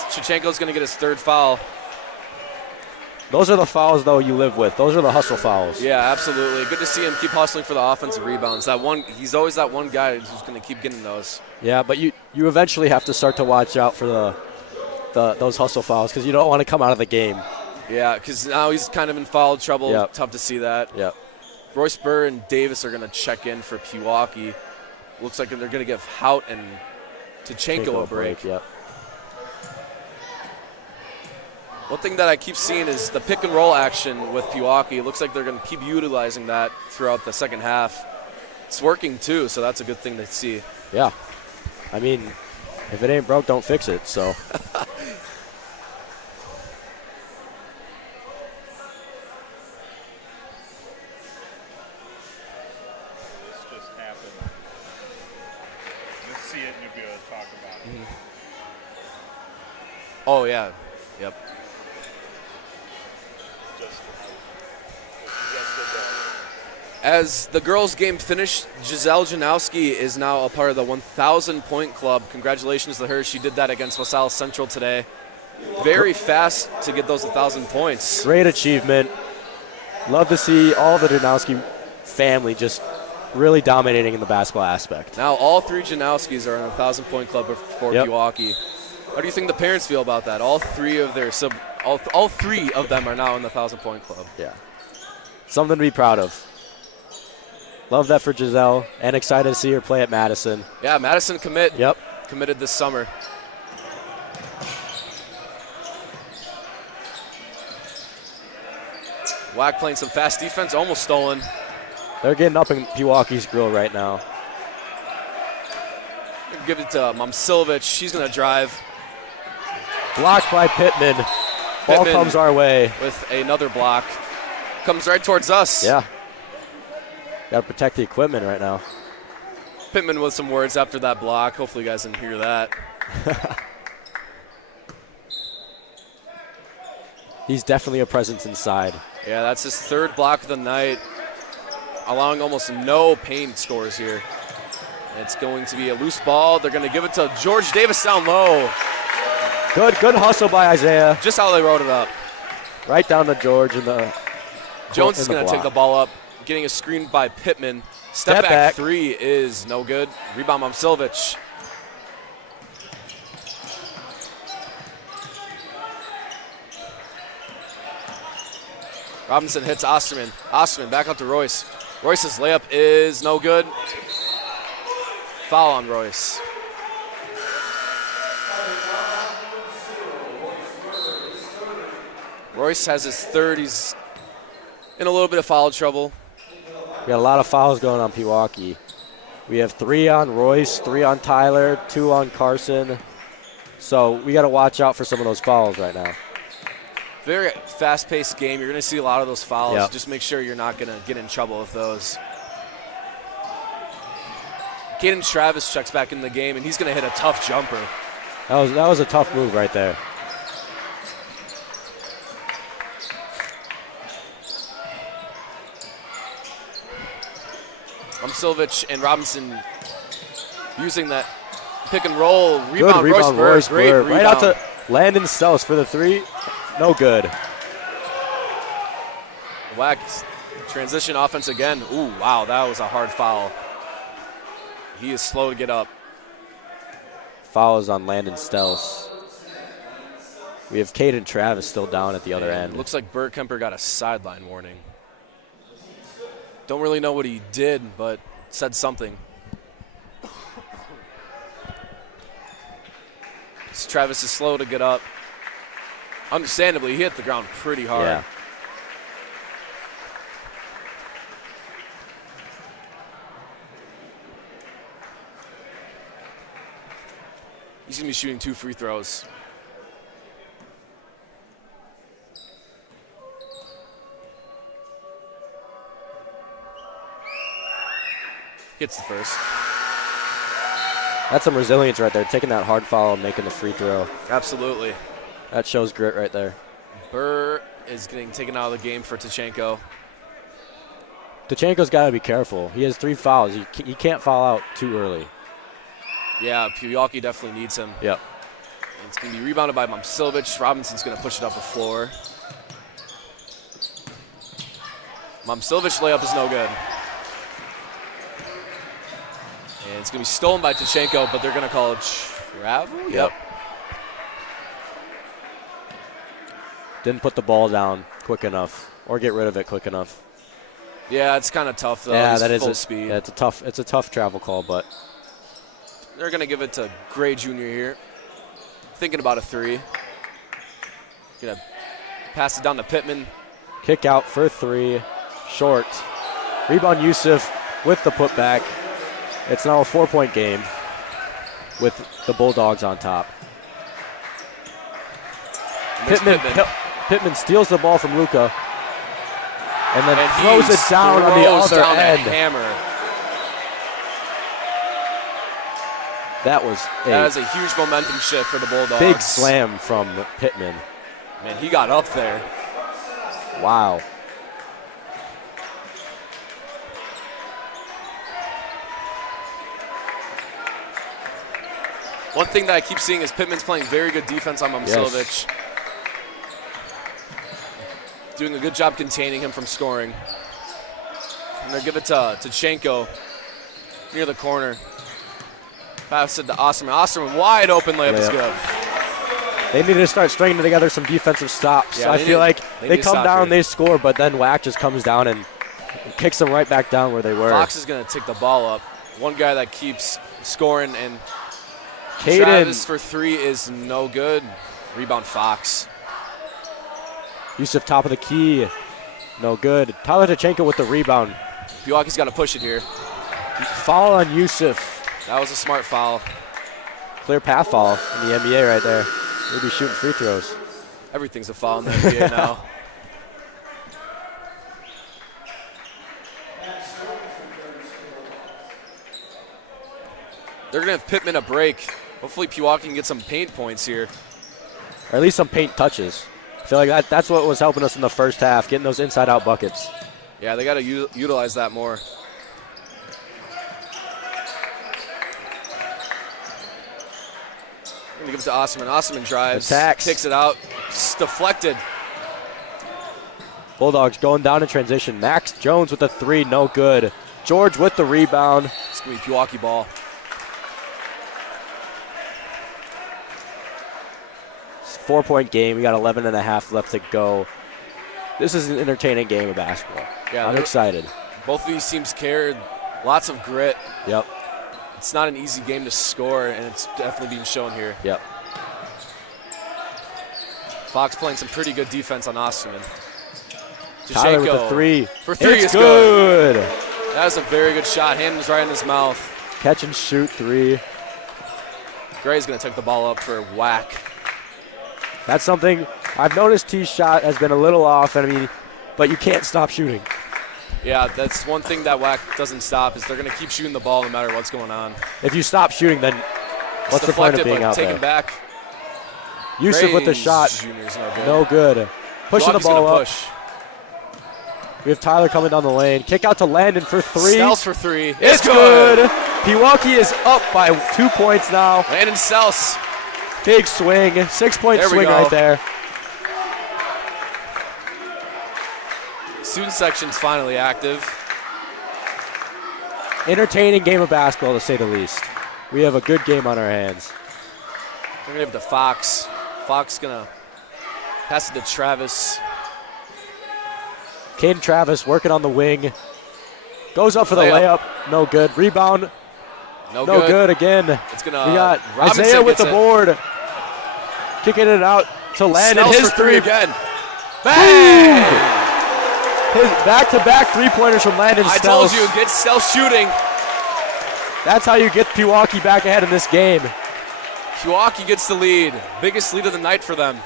Chichenko's going to get his third foul. Those are the fouls, though, you live with. Those are the hustle fouls. Yeah, absolutely. Good to see him keep hustling for the offensive rebounds. He's always that one guy who's going to keep getting those. Yeah, but you eventually have to start to watch out for those hustle fouls because you don't want to come out of the game. Yeah, because now he's kind of in foul trouble. Yep. Tough to see that. Yep. Royce Burr and Davis are going to check in for Pewaukee. Looks like they're going to give Hout and Tushenko a break. Yep. One thing that I keep seeing is the pick and roll action with Pewaukee. It looks like they're going to keep utilizing that throughout the second half. It's working too, so that's a good thing to see. Yeah. I mean, if it ain't broke, don't fix it. So. This just happened. Let's see it and you'll be able to talk about it. Oh, yeah. Yep. As the girls' game finished, Giselle Janowski is now a part of the 1,000-point club. Congratulations to her. She did that against LaSalle Central today. Very fast to get those 1,000 points. Great achievement. Love to see all the Donowski family just really dominating in the basketball aspect. Now all three Janowskis are in the 1,000-point club for Yep. Pewaukee. How do you think the parents feel about that? All three of them are now in the 1,000-point club. Yeah. Something to be proud of. Love that for Giselle, and excited to see her play at Madison. Yeah, Madison Yep. committed this summer. Wack playing some fast defense, almost stolen. They're getting up in Pewaukee's grill right now. Give it to Momsilovic. She's going to drive Blocked by Pittman. Ball Pittman. comes our way. with another block. Comes right towards us. Yeah. Got to protect the equipment right now. Pittman with some words after that block. Hopefully you guys didn't hear that. He's definitely a presence inside. Yeah, that's his third block of the night, allowing almost no paint scores here. It's going to be a loose ball. They're going to give it to George Davis down low. Good hustle by Isaiah. Just how they wrote it up. Right down to George in the Jones in is the going to take block. the ball up, getting a screen by Pittman. Step back three is no good. Rebound Momsilovic. Robinson hits Osterman. Osterman back up to Royce. Royce's layup is no good. Foul on Royce. Royce has his third. He's in a little bit of foul trouble. We got a lot of fouls going on Pewaukee. We have 3 on Royce, 3 on Tyler, 2 on Carson. So we got to watch out for some of those fouls right now. Very fast-paced game. You're going to see a lot of those fouls. Yeah. Just make sure you're not going to get in trouble with those. Caden Travis checks back in the game, and he's going to hit a tough jumper. That was a tough move right there. Momsilovic and Robinson using that pick and roll. Rebound, Good rebound, Royce Great Burr. rebound. Right out to Landon Sells for the 3. No good. Whack transition offense again. Ooh, wow, that was a hard foul. He is slow to get up. Fouls on Landon Stells. We have Caden Travis still down at the other And end. looks like Bergkemper got a sideline warning. Don't really know what he did, but said something. Travis is slow to get up. Understandably, he hit the ground pretty hard. Yeah. He's going to be shooting 2 free throws. Hits the first. That's some resilience right there, taking that hard foul and making the free throw. Absolutely. That shows grit right there. Burr is getting taken out of the game for Tachenko. Tachenko's got to be careful. He has 3 fouls. He can't foul out too early. Yeah, Pewaukee definitely needs him. Yep. And it's going to be rebounded by Momcilovic. Robinson's going to push it up the floor. Momcilovic layup is no good. And it's going to be stolen by Tachenko, but they're going to call it travel? Yep. Didn't put the ball down quick enough or get rid of it quick enough. Yeah, it's kind of tough, though. Yeah, He's that is full speed. Yeah, it's a tough travel call, but They're going to give it to Gray Jr. here. Thinking about a 3. Going to pass it down to Pittman. kick out for 3, short. Rebound Yusuf with the putback. It's now a 4-point game with the Bulldogs on top. Pittman steals the ball from Luka and then throws it down on the other end. Hammer. That was a huge momentum shift for the Bulldogs. Big slam from Pittman. Man, he got up there. Wow. One thing that I keep seeing is Pittman's playing very good defense on Momcilovic. Yes. Doing a good job containing him from scoring. And they'll give it to Tachenko near the corner. Pass it to Osterman. Osterman wide open layup is good. They need to start stringing together some defensive stops. Yeah, I feel like they come down, here. they score, but then Wack just comes down and kicks them right back down where they were. Fox is going to take the ball up. One guy that keeps scoring, and Caden. Travis for 3 is no good. Rebound Fox. Yusuf top of the key. No good. Tyler Tachenko with the rebound. Pewaukee's got to push it here. Foul on Yusuf. That was a smart foul. Clear path foul in the NBA right there. Maybe shooting free throws. Everything's a foul in the NBA now. They're going to have Pittman a break. Hopefully Pewaukee can get some paint points here. Or at least some paint touches. I feel like that's what was helping us in the first half, getting those inside-out buckets. Yeah, they got to utilize that more. Going to give it to Osterman. Osterman drives. Attacks. Kicks it out. It's deflected. Bulldogs going down in transition. Max Jones with the 3, no good. George with the rebound. It's going to be Pewaukee ball. It's a 4-point game. We got 11 and a half left to go. This is an entertaining game of basketball. Yeah, I'm excited. Both of these teams cared. Lots of grit. Yep. It's not an easy game to score, and it's definitely being shown here. Yep. Fox playing some pretty good defense on Osterman. Tyler with the 3. For 3 it's is good. good. That was a very good shot. Hand was right in his mouth. Catch and shoot 3. Gray's going to take the ball up for Whack. That's something I've noticed. T's shot has been a little off, but you can't stop shooting. Yeah, that's one thing that Whack doesn't stop is they're going to keep shooting the ball no matter what's going on. If you stop shooting, then what's the point of being out there? Taken back. Yusuf with the shot. Junior's no good. Pushing the ball up. Push. We have Tyler coming down the lane. Kick out to Landon for 3. Sells for 3. It's good. Pewaukee is up by 2 points now. Landon Sells. Big swing. 6-point swing right there. Student section's finally active. Entertaining game of basketball, to say the least. We have a good game on our hands. We're going to give it to Fox. Fox going to pass it to Travis. Caden Travis working on the wing. Goes up for the layup. No good. Rebound. No good again. It's gonna, we got Robinson Isaiah with the it. board. Kicking it out to Landon. Snell's His for three three. again. Bang! His back-to-back three-pointers from Landon I Snell. told you, get Snell shooting. That's how you get Pewaukee back ahead in this game. Pewaukee gets the lead. Biggest lead of the night for them.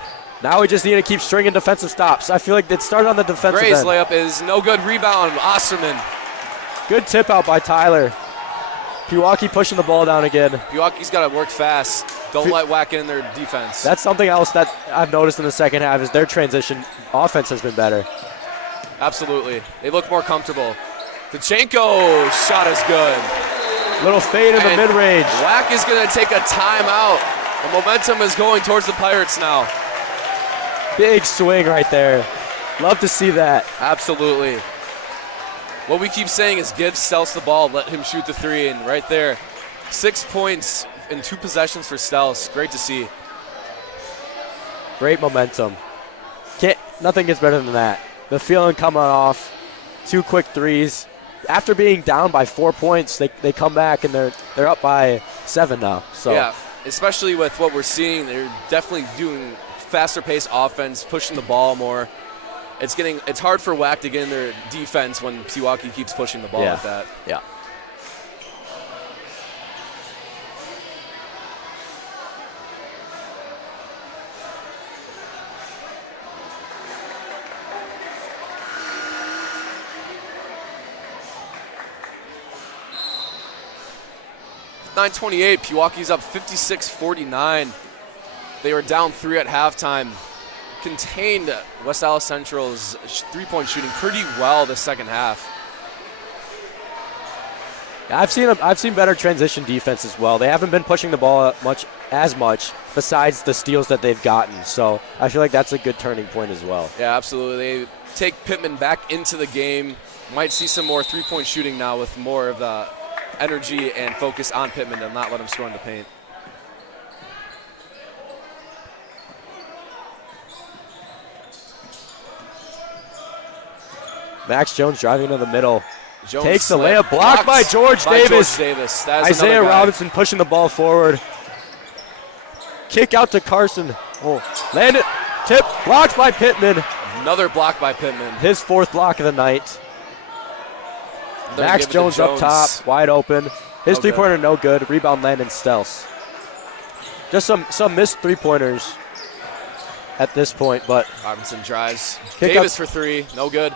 Now we just need to keep stringing defensive stops. I feel like it started on the defensive Gray's end. layup is no good. Rebound, Osterman. Good tip out by Tyler. Pewaukee pushing the ball down again. Pewaukee's got to work fast. Don't let whack in their defense. That's something else that I've noticed in the second half is their transition offense has been better. Absolutely. They look more comfortable. Tachenko shot is good. Little fade in the And mid-range. Whack is going to take a timeout. The momentum is going towards the Pirates now. Big swing right there. Love to see that. Absolutely. What we keep saying is give Stels the ball, let him shoot the three, and right there, 6 points in 2 possessions for Stels. Great to see. Great momentum. Nothing gets better than that. The feeling coming off, 2 quick threes. After being down by 4 points, they come back and they're up by 7 now. So Yeah, especially with what we're seeing, they're definitely doing faster pace offense, pushing the ball more. It's hard for Whack to get in their defense when Pewaukee keeps pushing the ball like that. Yeah. .928, Pewaukee's up 56-49. They were down 3 at halftime. Contained West Allis Central's three-point shooting pretty well the second half. I've seen better transition defense as well. They haven't been pushing the ball as much besides the steals that they've gotten. So I feel like that's a good turning point as well. Yeah, absolutely. They take Pittman back into the game. Might see some more three-point shooting now with more of the energy and focus on Pittman to not let him score in the paint. Max Jones driving to the middle. Jones Takes the slip. layup. Blocked by George Davis. That is Isaiah another guy. Robinson pushing the ball forward. Kick out to Carson. Oh, landed. Tip. Blocked by Pittman. Another block by Pittman. His 4th block of the night. They're Max giving it to Jones up top. Wide open. His No three-pointer no good. Rebound Landon Stels. Just some missed three-pointers at this point, but Robinson drives. Kick Davis up. for 3. No good.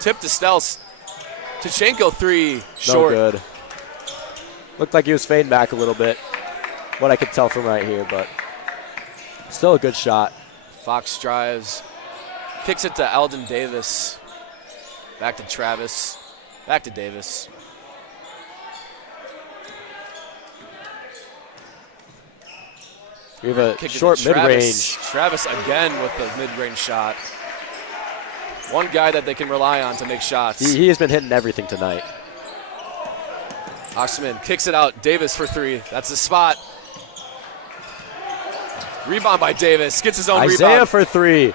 Tip to Stels. Tachenko 3. Short. no good. Looked like he was fading back a little bit. What I could tell from right here, but still a good shot. Fox drives. Kicks it to Alden Davis. Back to Travis. Back to Davis. We have a Kick it to short Travis. mid-range. Travis again with the mid-range shot. One guy that they can rely on to make shots. He has been hitting everything tonight. Osterman kicks it out. Davis for 3. That's the spot. Rebound by Davis. Gets his own Isaiah rebound. for 3.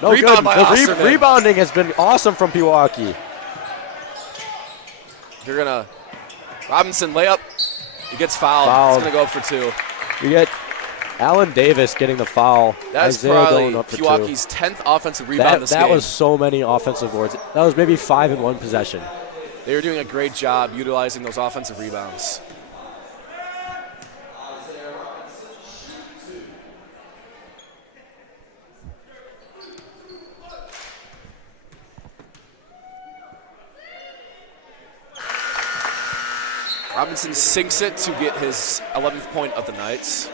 No Rebound good. by The Osterman. rebounding has been awesome from Pewaukee. They're going to Robinson layup. He gets fouled. Fouled. He's going to go for 2. We get Allen Davis getting the foul. That's Isaiah probably going up for 2. Pewaukee's 10th offensive rebound this That game. was so many offensive boards. That was maybe 5 in one possession. They were doing a great job utilizing those offensive rebounds. Robinson sinks it to get his 11th point of the night.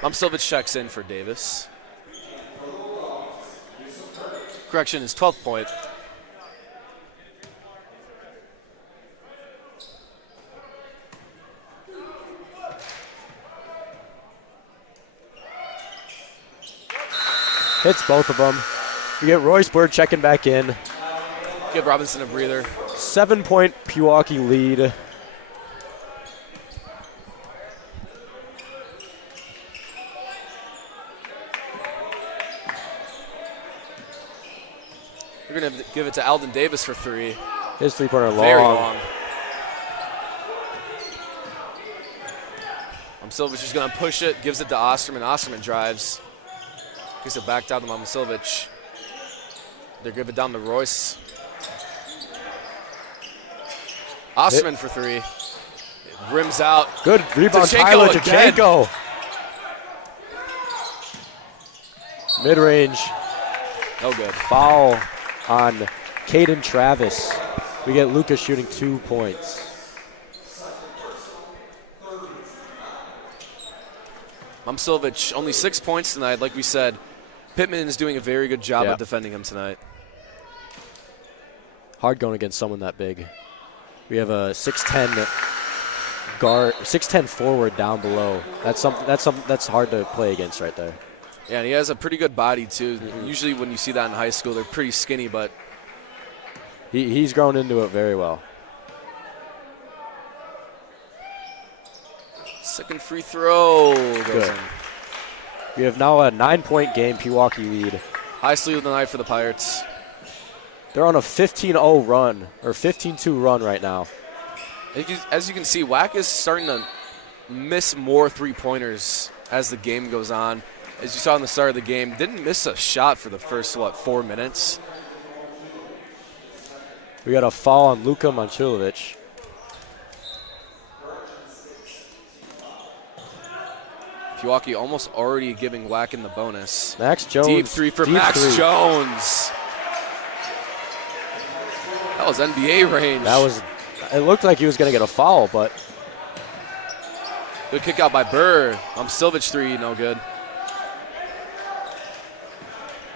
Lumsovich checks in for Davis. Correction, his 12th point. Hits both of them. We get Royce Bird checking back in. Give Robinson a breather. 7-point Pewaukee lead. We're going to give it to Alden Davis for 3. His three-pointer long. Very long. Momcilovic is going to push it, gives it to Osterman. Osterman drives. Gives it back down to Momcilovic. They give it down to Royce. Osterman for three. It rims out. Good rebound, Tyler Tachenko. Mid-range. No good. Foul on Caden Travis. We get Lucas shooting 2 points. Momcilovic, only 6 points tonight. Like we said, Pittman is doing a very good job at defending him tonight. Hard going against someone that big. We have a 6'10" guard, 6'10" forward down below. That's hard to play against right there. Yeah, and he has a pretty good body too. Usually when you see that in high school, they're pretty skinny, but he's grown into it very well. Second free throw goes in. We have now a 9-point game, Pewaukee lead. Highest lead of the night for the Pirates. They're on a 15-0 run, or 15-2 run right now. As you can see, WAC is starting to miss more three-pointers as the game goes on. As you saw in the start of the game, didn't miss a shot for the first, 4 minutes. We got a foul on Luka Momcilovic. Pewaukee almost already giving WAC in the bonus. Max Jones. Deep three for Max Jones. That was NBA range. It looked like he was going to get a foul, but. Good kick out by Burr. Momcilovic three, no good.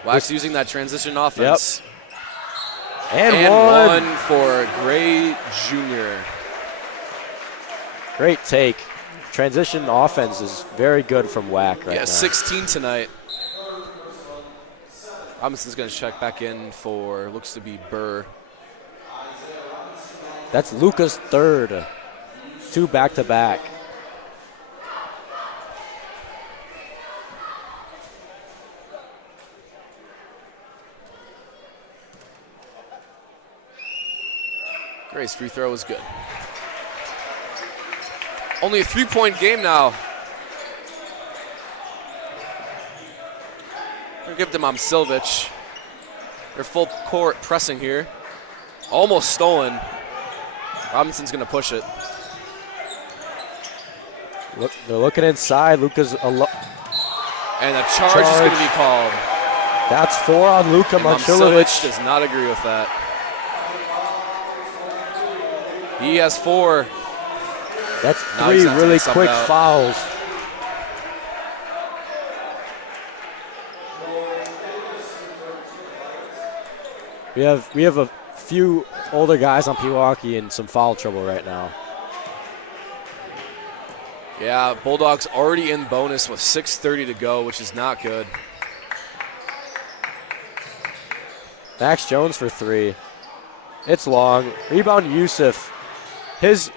WAC's using that transition offense. Yep. And one for Gray Jr. Great take. Transition offense is very good from WAC right now. 16 tonight. Robinson's going to check back in for, looks to be Burr. That's Luka's third. 2 back-to-back. Gray's free throw was good. Only a 3-point game now. We're going to give it to Momcilovic. They're full court pressing here. Almost stolen. Robinson's going to push it. They're looking inside. Luka's and a charge is going to be called. That's 4 on Luka Momcilovic does not agree with that. He has 4. That's 3 really quick fouls. We have a few older guys on Pewaukee in some foul trouble right now. Yeah, Bulldogs already in bonus with 6:30 to go, which is not good. Max Jones for 3. It's long. Rebound Yusuf. His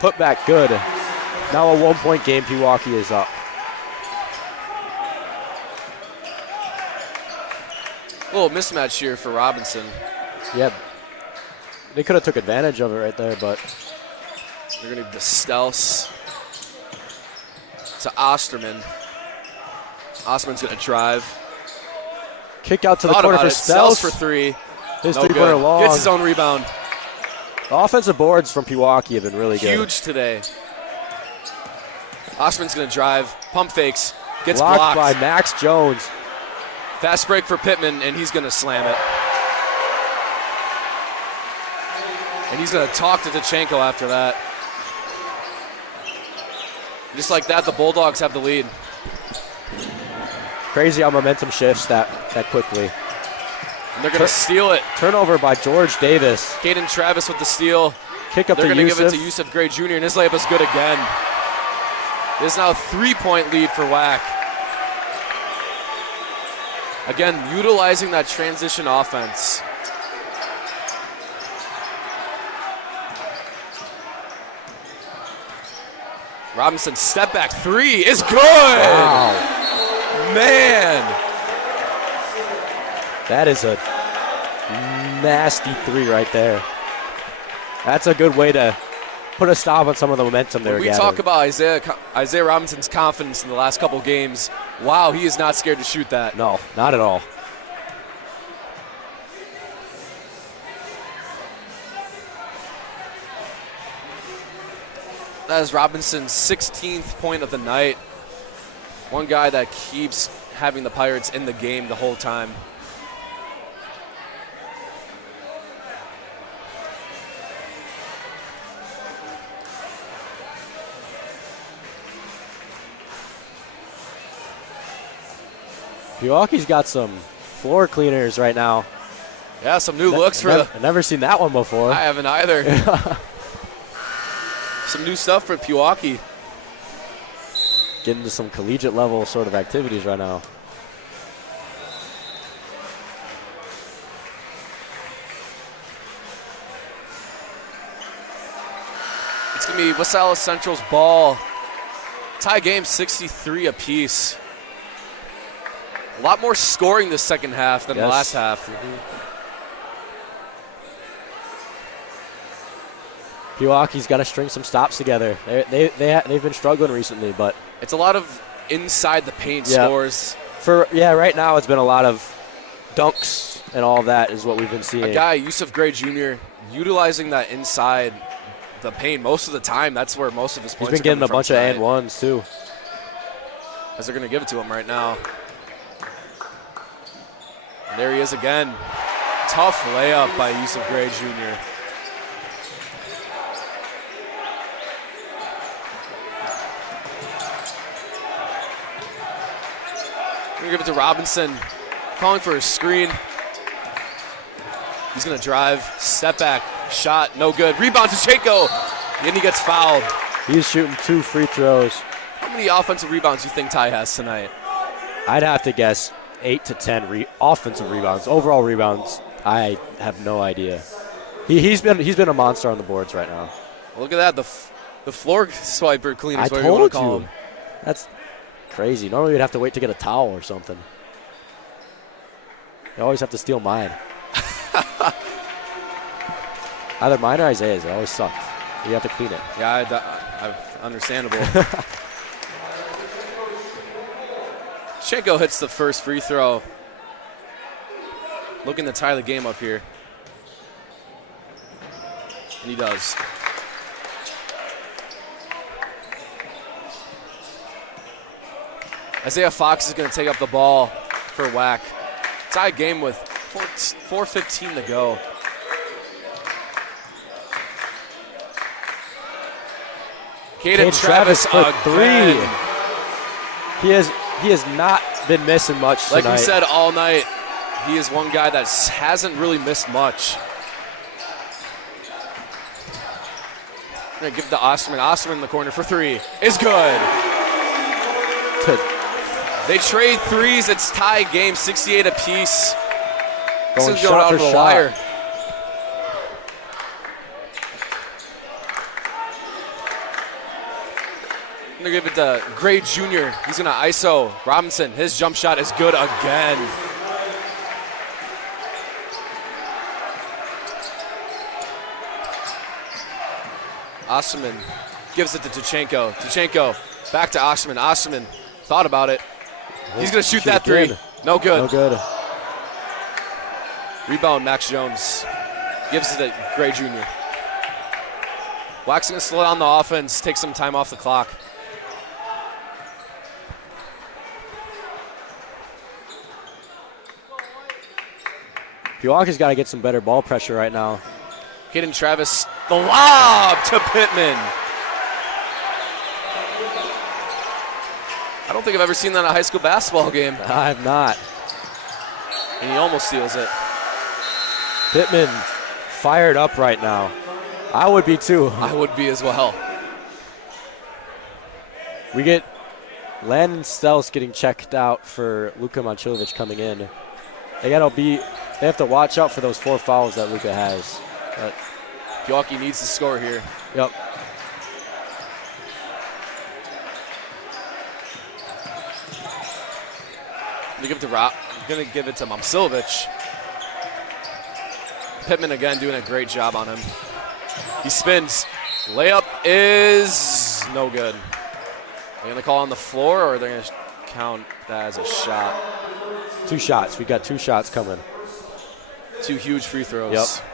putback good. Now a 1-point game. Pewaukee is up. A little mismatch here for Robinson. Yeah. They could have took advantage of it right there, but. They're going to give the Stels to Osterman. Osterman's going to drive. Kick out to the corner for Stels. For 3. His three-pointer long. Gets his own rebound. The offensive boards from Pewaukee have been really good. Huge today. Osterman's going to drive. Pump fakes. Gets blocked blocked by Max Jones. Fast break for Pittman, and he's going to slam it. And he's going to talk to Tachenko after that. Just like that, the Bulldogs have the lead. Crazy how momentum shifts that quickly. And they're going to steal it. Turnover by George Davis. Caden Travis with the steal. Kick up to Yusuf. They're going to give it to Yusuf Gray Jr., and his layup is good again. It is now a 3-point lead for WAC. Again, utilizing that transition offense. Robinson step back 3 is good. Wow. Man. That is a nasty 3 right there. That's a good way to put a stop on some of the momentum they were We gathering. talk about Isaiah Robinson's confidence in the last couple games. Wow, he is not scared to shoot that. No, not at all. That is Robinson's 16th point of the night. One guy that keeps having the Pirates in the game the whole time. Pewaukee's got some floor cleaners right now. Yeah, some new looks for the. I've never seen that one before. I haven't either. Some new stuff for Pewaukee. Getting to some collegiate level sort of activities right now. It's going to be West Allis Central's ball. Tie game 63 apiece. A lot more scoring this second half than the last half. Pewaukee's got to string some stops together. They've been struggling recently, but It's a lot of inside the paint scores. Right now it's been a lot of dunks and all that is what we've been seeing. A guy, Yusuf Gray Jr., utilizing that inside the paint most of the time. That's where most of his points He's been getting a bunch of tonight. and ones too. As they're going to give it to him right now. And there he is again. Tough layup by Yusuf Gray Jr. We're going to give it to Robinson. Calling for a screen. He's going to drive. Step back. Shot. No good. Rebound to Chayko. And he gets fouled. He's shooting 2 free throws. How many offensive rebounds do you think Ty has tonight? I'd have to guess 8 to 10 offensive rebounds. Overall rebounds, I have no idea. He's been a monster on the boards right now. Look at that. The floor swiper cleaner is I what you want told to call you. him. That's crazy. Normally we'd have to wait to get a towel or something. You always have to steal mine. Either mine or Isaiah's. It always sucked. You have to clean it. Yeah, understandable. Shenko hits the first free throw. Looking to tie the game up here. And he does. Isaiah Fox is going to take up the ball for whack. Tie game with 4:15 to go. Caden Travis for again. 3. He has not been missing much tonight. Like we said all night, he is one guy that hasn't really missed much. I'm going to give it to Osterman. Osterman in the corner for 3. Is good. Good. They trade threes. It's tie game, 68 apiece. This Going is shot going out for of the shot. wire. I'm going to give it to Gray Jr. He's going to ISO Robinson. His jump shot is good again. Osterman gives it to Tuchenko. Tuchenko back to Osterman. Osterman thought about it. He's going to shoot that 3. again. No good. No good. Rebound, Max Jones. Gives it to Gray Jr. Wax going to slow down the offense, take some time off the clock. Pewaukee's got to get some better ball pressure right now. Caden Travis, the lob to Pittman. I don't think I've ever seen that in a high school basketball game. I have not. And he almost steals it. Pittman fired up right now. I would be too. I would be as well. We get Landon Stels getting checked out for Luka Momcilovic coming in. They have to watch out for those 4 fouls that Luka has. But Pewaukee needs to score here. yep. I'm going to give it to Momcilovic. Pittman again doing a great job on him. He spins. Layup is no good. They're going to call on the floor, or they're going to count that as a shot? 2 shots. We got 2 shots coming. 2 huge free throws. Yep.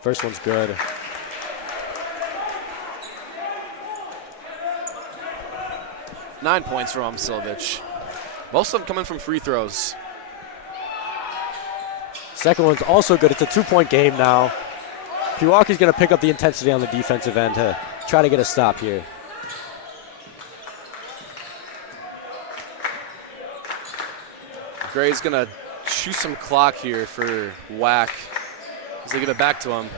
First one's good. Nine points from Silvich. Most of them coming from free throws. Second one's also good. It's a 2-point game now. Pewaukee's going to pick up the intensity on the defensive end to try to get a stop here. Gray's going to chew some clock here for Whack as they give it back to him.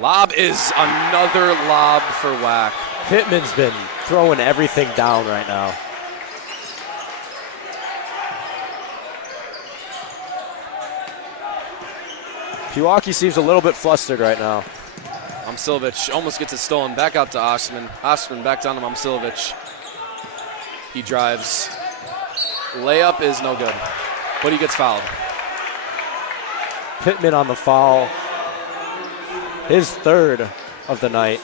Lob is another lob for Whack. Pittman's been throwing everything down right now. Pewaukee seems a little bit flustered right now. Silvich almost gets it stolen. Back out to Osman. Osman back down to Silvich. He drives. Layup is no good, but he gets fouled. Pittman on the foul. His 3rd of the night.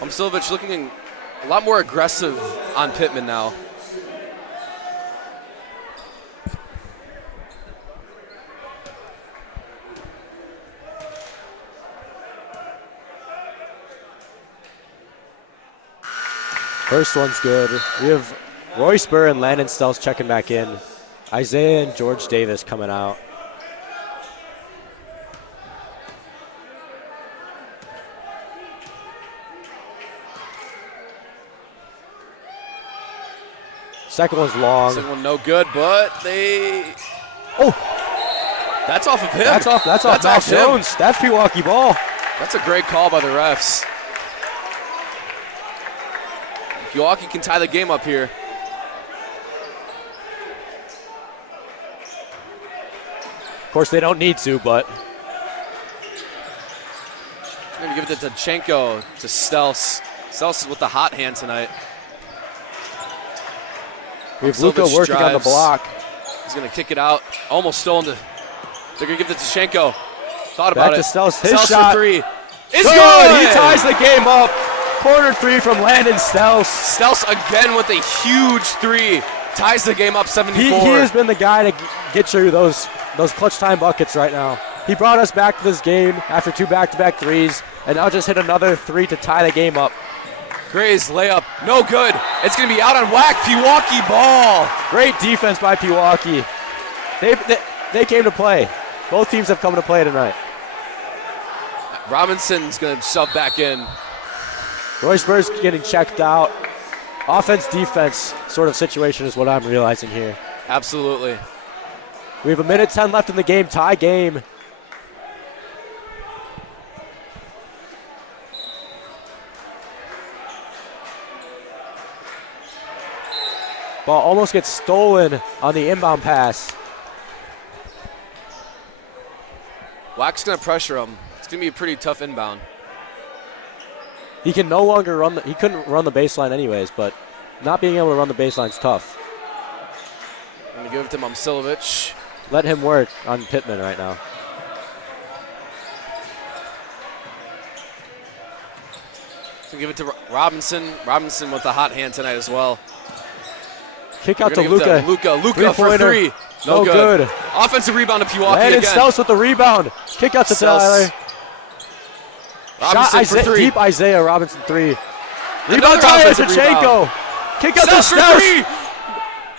Silvich looking a lot more aggressive on Pittman now. First one's good. We have Royce Burr and Landon Stells checking back in. Isaiah and George Davis coming out. Second one's long. Second one no good, but they... Oh! That's off of him. That's off Matt Jones. That's Pewaukee ball. That's a great call by the refs. Pewaukee can tie the game up here. Of course, they don't need to, but... I'm going to give it to Tachenko, to Stels. Stels is with the hot hand tonight. We have Luka working on the block. He's going to kick it out. Almost stolen. They're going to give it to Tachenko. Thought Back about to it. Stels. His Stels shot. for 3. It's good! He ties the game up. Corner 3 from Landon Stels. Stels again with a huge 3. Ties the game up 74. He has been the guy to get you those clutch time buckets right now. He brought us back to this game after 2 back-to-back threes, and now just hit another 3 to tie the game up. Gray's layup, no good. It's going to be out on Whack. Pewaukee ball. Great defense by Pewaukee. They came to play. Both teams have come to play tonight. Robinson's going to shove back in. Royce Burr's getting checked out. Offense, defense sort of situation is what I'm realizing here. Absolutely. We have 1:10 left in the game, tie game. Ball almost gets stolen on the inbound pass. Whack's going to pressure him. It's going to be a pretty tough inbound. He can no longer run. He couldn't run the baseline anyways, but not being able to run the baseline is tough. I'm going to give it to Momcilovic. Let him work on Pittman right now. So give it to Robinson. Robinson with the hot hand tonight as well. Kick out to Luka. Luka for 3. No good. Offensive rebound to Pewaukee Landon again. Stels with the rebound. Kick out to Tyler. Robinson for 3. Deep Isaiah Robinson 3. Another Rebound Tyler offensive rebound. Tachenko. Kick out to Stels for Stels. 3.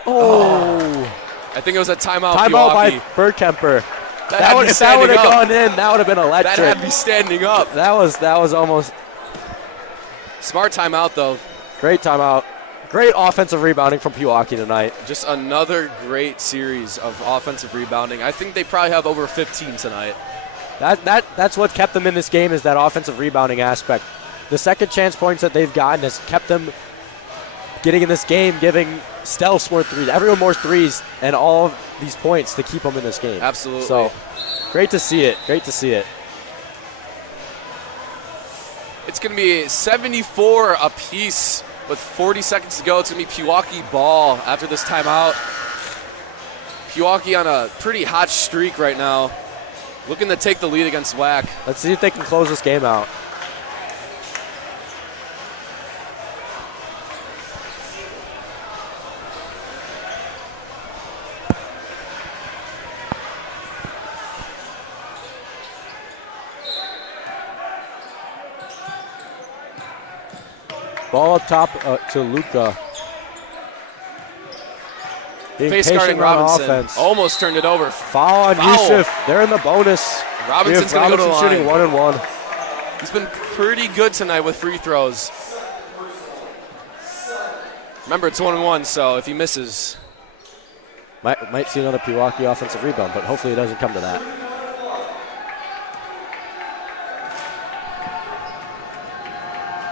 Oh. I think it was a timeout. Timeout by Pewaukee. Bergkemper. If that would have gone in, that would have been electric. That had to be standing up. That was almost Smart timeout though. great timeout. Great offensive rebounding from Pewaukee tonight. Just another great series of offensive rebounding. I think they probably have over 15 tonight. That's what kept them in this game, is that offensive rebounding aspect. The second chance points that they've gotten has kept them getting in this game, giving Stels more threes, everyone more threes, and all of these points to keep them in this game. Absolutely. So, great to see it. Great to see it. It's going to be 74 apiece with 40 seconds to go. It's going to be Pewaukee ball after this timeout. Pewaukee on a pretty hot streak right now, looking to take the lead against WAC. Let's see if they can close this game out. Ball up top to Luca. Face guarding Robinson. Almost turned it over. Foul on Yusuf. They're in the bonus. Robinson's going to go to the line. Shooting 1-1. He's been pretty good tonight with free throws. Remember, it's 1-1, so if he misses. Might see another Pewaukee offensive rebound, but hopefully it doesn't come to that.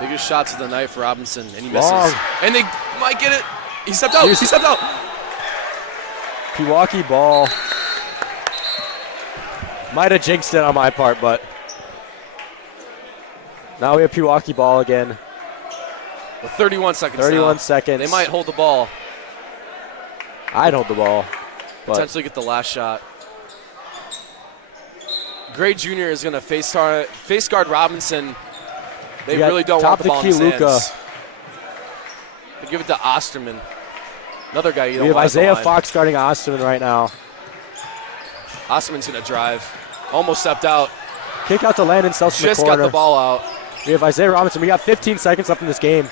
Biggest shots of the night for Robinson, and he misses. Long. And they might get it. He stepped out. He stepped out. Pewaukee ball. Might have jinxed it on my part, but now we have Pewaukee ball again. With 31 seconds 31 now. seconds. They might hold the ball. I'd hold the ball. Potentially get the last shot. Gray Jr. is going to face guard Robinson. They really don't want the ball in his hands. They give it to Osterman. Another guy you don't want. We have Isaiah line. Fox guarding Osterman right now. Osterman's going to drive. Almost stepped out. Kick out to Landon Seltz in the corner. Just got the ball out. We have Isaiah Robinson. We got 15 seconds left in this game.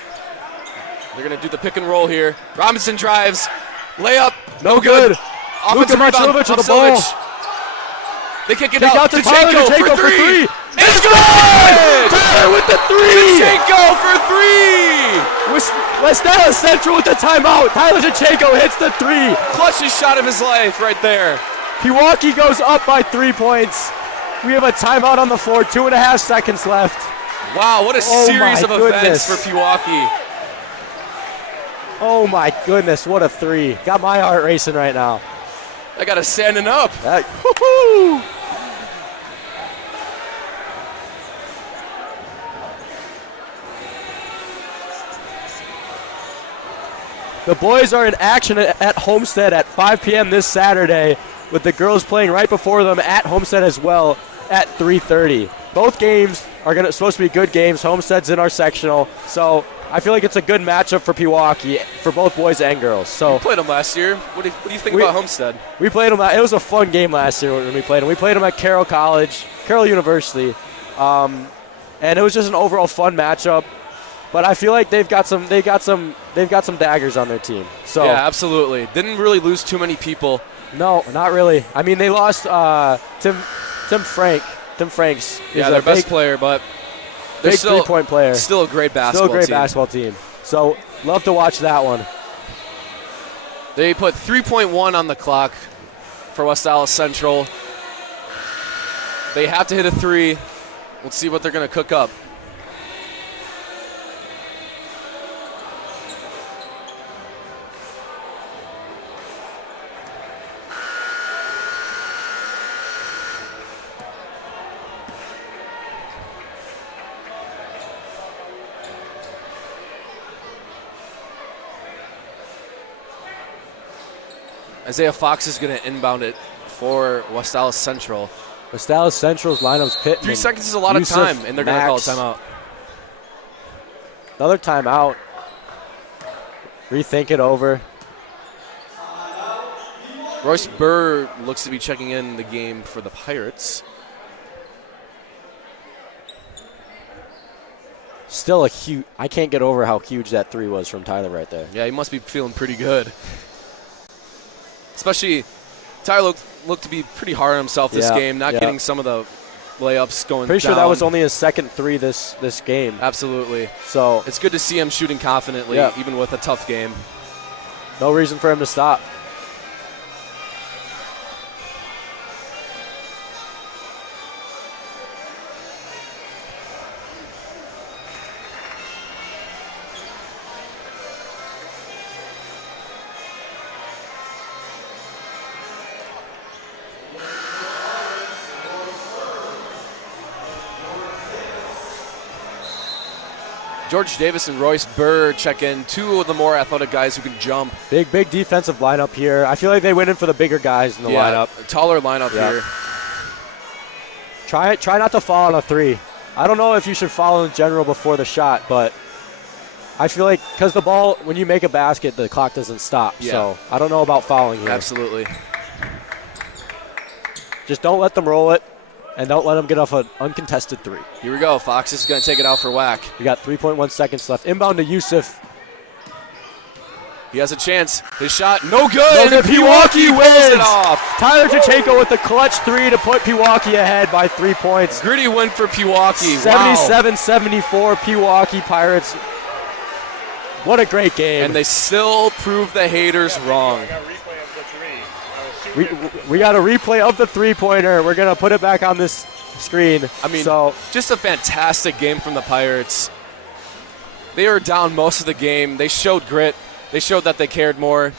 They're going to do the pick and roll here. Robinson drives. Layup. No good. Offensive rebound. with the ball. They kick it out to Tyler for three. It's good! Tyler with the three. Tachenko for three. West Allis Central with the timeout. Tyler Tachenko hits the three. Clutchest shot of his life right there. Pewaukee goes up by 3 points. We have a timeout on the floor. 2.5 seconds left. Wow, what a series of events for Pewaukee. Oh my goodness, what a three. Got my heart racing right now. I got us standing up. Woo-hoo! The boys are in action at Homestead at 5 p.m. this Saturday, with the girls playing right before them at Homestead as well at 3:30. Both games are supposed to be good games. Homestead's in our sectional, so I feel like it's a good matchup for Pewaukee, for both boys and girls. So you played them last year. What do you think about Homestead? We played them. It was a fun game last year when we played them. We played them at Carroll University, and it was just an overall fun matchup. But I feel like they've got some daggers on their team. So yeah, absolutely. Didn't really lose too many people. No, not really. I mean, they lost Tim Franks. Yeah, their best player, but they're big 3-point player. Still a great basketball team. So love to watch that one. They put 3.1 on the clock for West Allis Central. They have to hit a three. Let's see what they're going to cook up. Isaiah Fox is going to inbound it for West Allis Central. West Allis Central's lineup's Pittman. 3 seconds is a lot of time, and they're going to call a timeout. Another timeout. Rethink it over. Royce Burr looks to be checking in the game for the Pirates. Still a huge. I can't get over how huge that three was from Tyler right there. Yeah, he must be feeling pretty good. Especially, Tyler looked to be pretty hard on himself this game, not getting some of the layups going Pretty down. sure that was only his second three this game. Absolutely. So it's good to see him shooting confidently, even with a tough game. No reason for him to stop. George Davis and Royce Burr check in, two of the more athletic guys who can jump. Big defensive lineup here. I feel like they went in for the bigger guys in the lineup. Taller lineup here. Try not to foul on a 3. I don't know if you should foul in general before the shot, but I feel like because the ball, when you make a basket, the clock doesn't stop. Yeah. So I don't know about fouling here. Absolutely. Just don't let them roll it, and don't let them get off an uncontested 3. Here we go. Fox is going to take it out for Whack. We got 3.1 seconds left. Inbound to Yusuf. He has a chance. His shot, no good. No good. Pewaukee pulls wins. it off. Tyler Chachenko with the clutch 3 to put Pewaukee ahead by 3 points. Gritty win for Pewaukee. Wow. 77-74 Pewaukee Pirates. What a great game. And they still prove the haters wrong. We got a replay of the 3-pointer. We're going to put it back on this screen. I mean, so just a fantastic game from the Pirates. They were down most of the game. They showed grit. They showed that they cared more.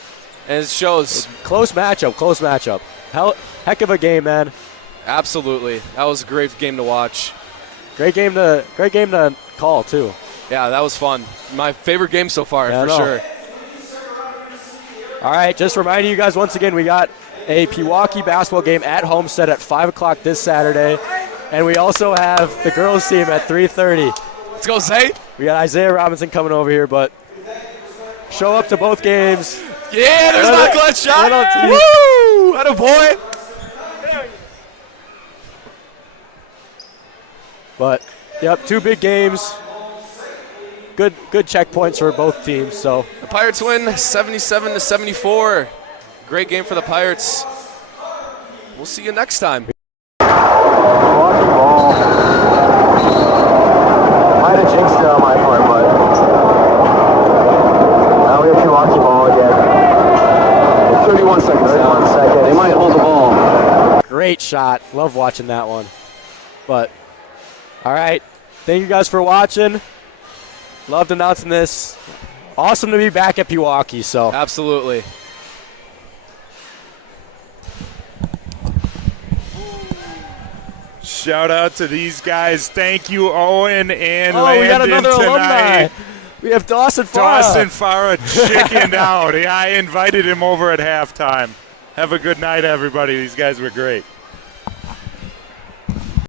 And it shows. Close matchup. Heck of a game, man. Absolutely. That was a great game to watch. Great game to call, too. Yeah, that was fun. My favorite game so far, Yeah, for sure. All right, just reminding you guys once again, we got a Pewaukee basketball game at Homestead at 5 o'clock this Saturday. And we also have the girls team at 3:30. Let's go, Zay. We got Isaiah Robinson coming over here, but show up to both games. Yeah, there's my clutch shot. Woo! Atta boy. But, yep, 2 big games. Good checkpoints for both teams. So The Pirates win 77-74. Great game for the Pirates. We'll see you next time. Pewaukee ball. Might have jinxed it on my part, but now we have Pewaukee ball again. 31 seconds. 31 seconds. They might hold the ball. great shot. Love watching that one. But all right, thank you guys for watching. Loved announcing this. Awesome to be back at Pewaukee. So Absolutely. Shout out to these guys. Thank you, Owen and oh, we got Landon another tonight. alumni. We have Dawson Farah. Dawson Farah chickened out. Yeah, I invited him over at halftime. Have a good night, everybody. These guys were great.